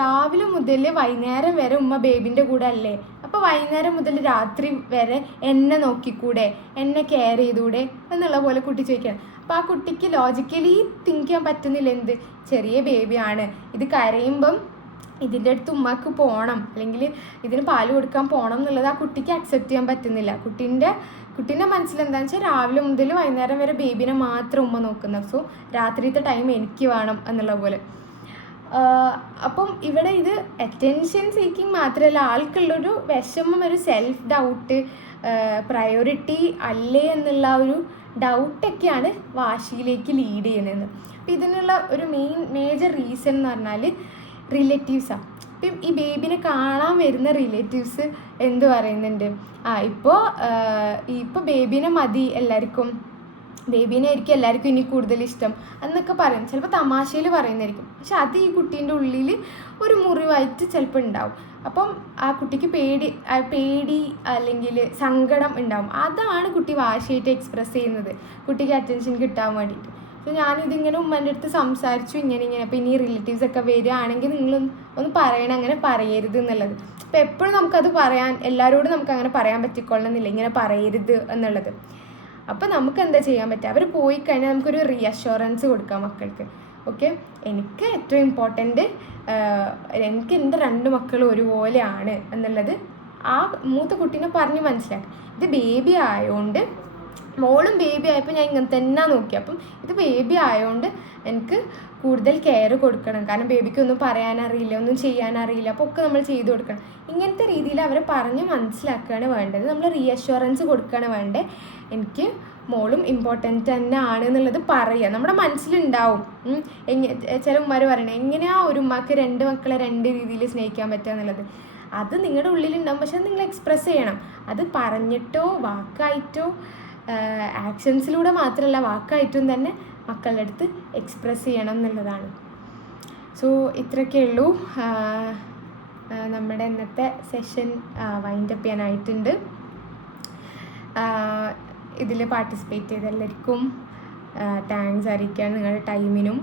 രാവിലെ മുതൽ വൈകുന്നേരം വരെ ഉമ്മ ബേബിൻ്റെ കൂടെ അല്ലേ, അപ്പോൾ വൈകുന്നേരം മുതൽ രാത്രി വരെ എന്നെ നോക്കിക്കൂടെ, എന്നെ കെയർ ചെയ്തുകൂടെ എന്നുള്ള പോലെ കുട്ടി ചോദിക്കുകയാണ്. അപ്പോൾ ആ കുട്ടിക്ക് ലോജിക്കലി തിങ്ക് ചെയ്യാൻ പറ്റുന്നില്ല, എന്ത് ചെറിയ ബേബിയാണ്, ഇത് കരയുമ്പം ഇതിൻ്റെ അടുത്ത് ഉമ്മക്ക് പോകണം അല്ലെങ്കിൽ ഇതിന് പാല് കൊടുക്കാൻ പോകണം എന്നുള്ളത് ആ കുട്ടിക്ക് അക്സെപ്റ്റ് ചെയ്യാൻ പറ്റുന്നില്ല. കുട്ടീൻ്റെ മനസ്സിലെന്താണെന്ന് വെച്ചാൽ രാവിലെ മുതൽ വൈകുന്നേരം വരെ ബേബിനെ മാത്രം ഉമ്മ നോക്കുന്നത്, സോ രാത്രിയത്തെ ടൈം എനിക്ക് വേണം എന്നുള്ള പോലെ. അപ്പം ഇവിടെ ഇത് അറ്റൻഷൻ സീക്കിങ് മാത്രമല്ല, ആൾക്കുള്ളൊരു വിഷമം, ഒരു സെൽഫ് ഡൗട്ട്, പ്രയോറിറ്റി അല്ലേ എന്നുള്ള ഒരു ഡൗട്ടൊക്കെയാണ് വാശിയിലേക്ക് ലീഡ് ചെയ്യുന്നത്. അപ്പം ഇതിനുള്ള ഒരു മേജർ റീസൺ എന്ന് പറഞ്ഞാൽ റിലേറ്റീവ്സാണ്. ഇപ്പം ഈ ബേബിനെ കാണാൻ വരുന്ന റിലേറ്റീവ്സ് എന്ത് പറയുന്നുണ്ട്, ഇപ്പോൾ ബേബിനെ മതി എല്ലാവർക്കും, ബേബീനെ ആയിരിക്കും എല്ലാവർക്കും ഇനി കൂടുതൽ ഇഷ്ടം എന്നൊക്കെ പറയും. ചിലപ്പോൾ തമാശയിൽ പറയുന്നതായിരിക്കും, പക്ഷെ അത് ഈ കുട്ടീൻ്റെ ഉള്ളിൽ ഒരു മുറിവായിട്ട് ചിലപ്പോൾ ഉണ്ടാവും. അപ്പം ആ കുട്ടിക്ക് പേടി അല്ലെങ്കിൽ സങ്കടം ഉണ്ടാവും. അതാണ് കുട്ടി വാശിയായിട്ട് എക്സ്പ്രസ് ചെയ്യുന്നത്, കുട്ടിക്ക് അറ്റൻഷൻ കിട്ടാൻ വേണ്ടിയിട്ട്. സോ ഞാനിതിങ്ങനെ ഉമ്മൻ്റെ അടുത്ത് സംസാരിച്ചു ഇങ്ങനെ. അപ്പോൾ ഇനി റിലേറ്റീവ്സ് ഒക്കെ വരികയാണെങ്കിൽ നിങ്ങൾ ഒന്ന് പറയണം, അങ്ങനെ പറയരുത് എന്നുള്ളത്. അപ്പോൾ എപ്പോഴും നമുക്കത് എല്ലാവരോടും നമുക്ക് അങ്ങനെ പറയാൻ പറ്റിക്കൊള്ളണമെന്നില്ല, ഇങ്ങനെ പറയരുത് എന്നുള്ളത്. അപ്പോൾ നമുക്ക് എന്താ ചെയ്യാൻ പറ്റുക, അവർ പോയി കഴിഞ്ഞാൽ നമുക്കൊരു റീഅഷ്വറൻസ് കൊടുക്കാം മക്കൾക്ക്. ഓക്കെ, എനിക്ക് ഏറ്റവും ഇമ്പോർട്ടൻറ്റ് എനിക്ക് എൻ്റെ 2 മക്കളും ഒരുപോലെയാണ് എന്നുള്ളത് ആ മൂത്ത കുട്ടീനെ പറഞ്ഞ് മനസ്സിലാക്കാം. ഇത് ബേബി ആയതുകൊണ്ട്, മോളും ബേബി ആയപ്പോൾ ഞാൻ ഇങ്ങനെ തന്നെ നോക്കി. അപ്പം ഇത് ബേബി ആയതുകൊണ്ട് എനിക്ക് കൂടുതൽ കെയർ കൊടുക്കണം, കാരണം ബേബിക്ക് ഒന്നും പറയാനറിയില്ല, ഒന്നും ചെയ്യാനറിയില്ല, അപ്പോൾ ഒക്കെ നമ്മൾ ചെയ്തു കൊടുക്കണം. ഇങ്ങനത്തെ രീതിയിൽ അവരെ പറഞ്ഞ് മനസ്സിലാക്കുകയാണ് വേണ്ടത്, നമ്മൾ റീഅഷ്വറൻസ് കൊടുക്കുകയാണ് വേണ്ടത്. എനിക്ക് മോളും ഇമ്പോർട്ടൻ്റ് തന്നെ ആണ് എന്നുള്ളത് പറയുക, നമ്മുടെ മനസ്സിലുണ്ടാവും. ചില ഉമ്മാർ പറയണേ, എങ്ങനെയാണ് ഒരു ഉമ്മാക്ക് 2 മക്കളെ 2 രീതിയിൽ സ്നേഹിക്കാൻ പറ്റുക എന്നുള്ളത്. അത് നിങ്ങളുടെ ഉള്ളിലുണ്ടാവും, പക്ഷെ നിങ്ങൾ എക്സ്പ്രസ് ചെയ്യണം. അത് പറഞ്ഞിട്ടോ വാക്കായിട്ടോ ആക്ഷൻസിലൂടെ മാത്രമല്ല, വാക്കായിട്ടും തന്നെ മക്കളുടെ അടുത്ത് എക്സ്പ്രസ് ചെയ്യണം എന്നുള്ളതാണ്. സോ ഇത്രയൊക്കെ ഉള്ളൂ. നമ്മുടെ ഇന്നത്തെ സെഷൻ വൈൻഡപ്പ് ചെയ്യാനായിട്ടുണ്ട്. ഇതിൽ പാർട്ടിസിപ്പേറ്റ് ചെയ്ത എല്ലാവർക്കും താങ്ക്സ് അറിയിക്കുകയാണ്, നിങ്ങളുടെ ടൈമിനും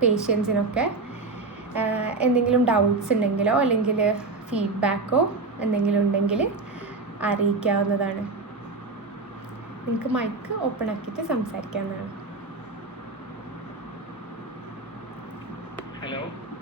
പേഷ്യൻസിനൊക്കെ. എന്തെങ്കിലും ഡൗട്ട്സ് ഉണ്ടെങ്കിലോ അല്ലെങ്കിൽ ഫീഡ്ബാക്കോ എന്തെങ്കിലും ഉണ്ടെങ്കിൽ അറിയിക്കാവുന്നതാണ്. നിങ്ങൾക്ക് മൈക്ക് ഓപ്പൺ ആക്കിയിട്ട് സംസാരിക്കാവുന്നതാണ്.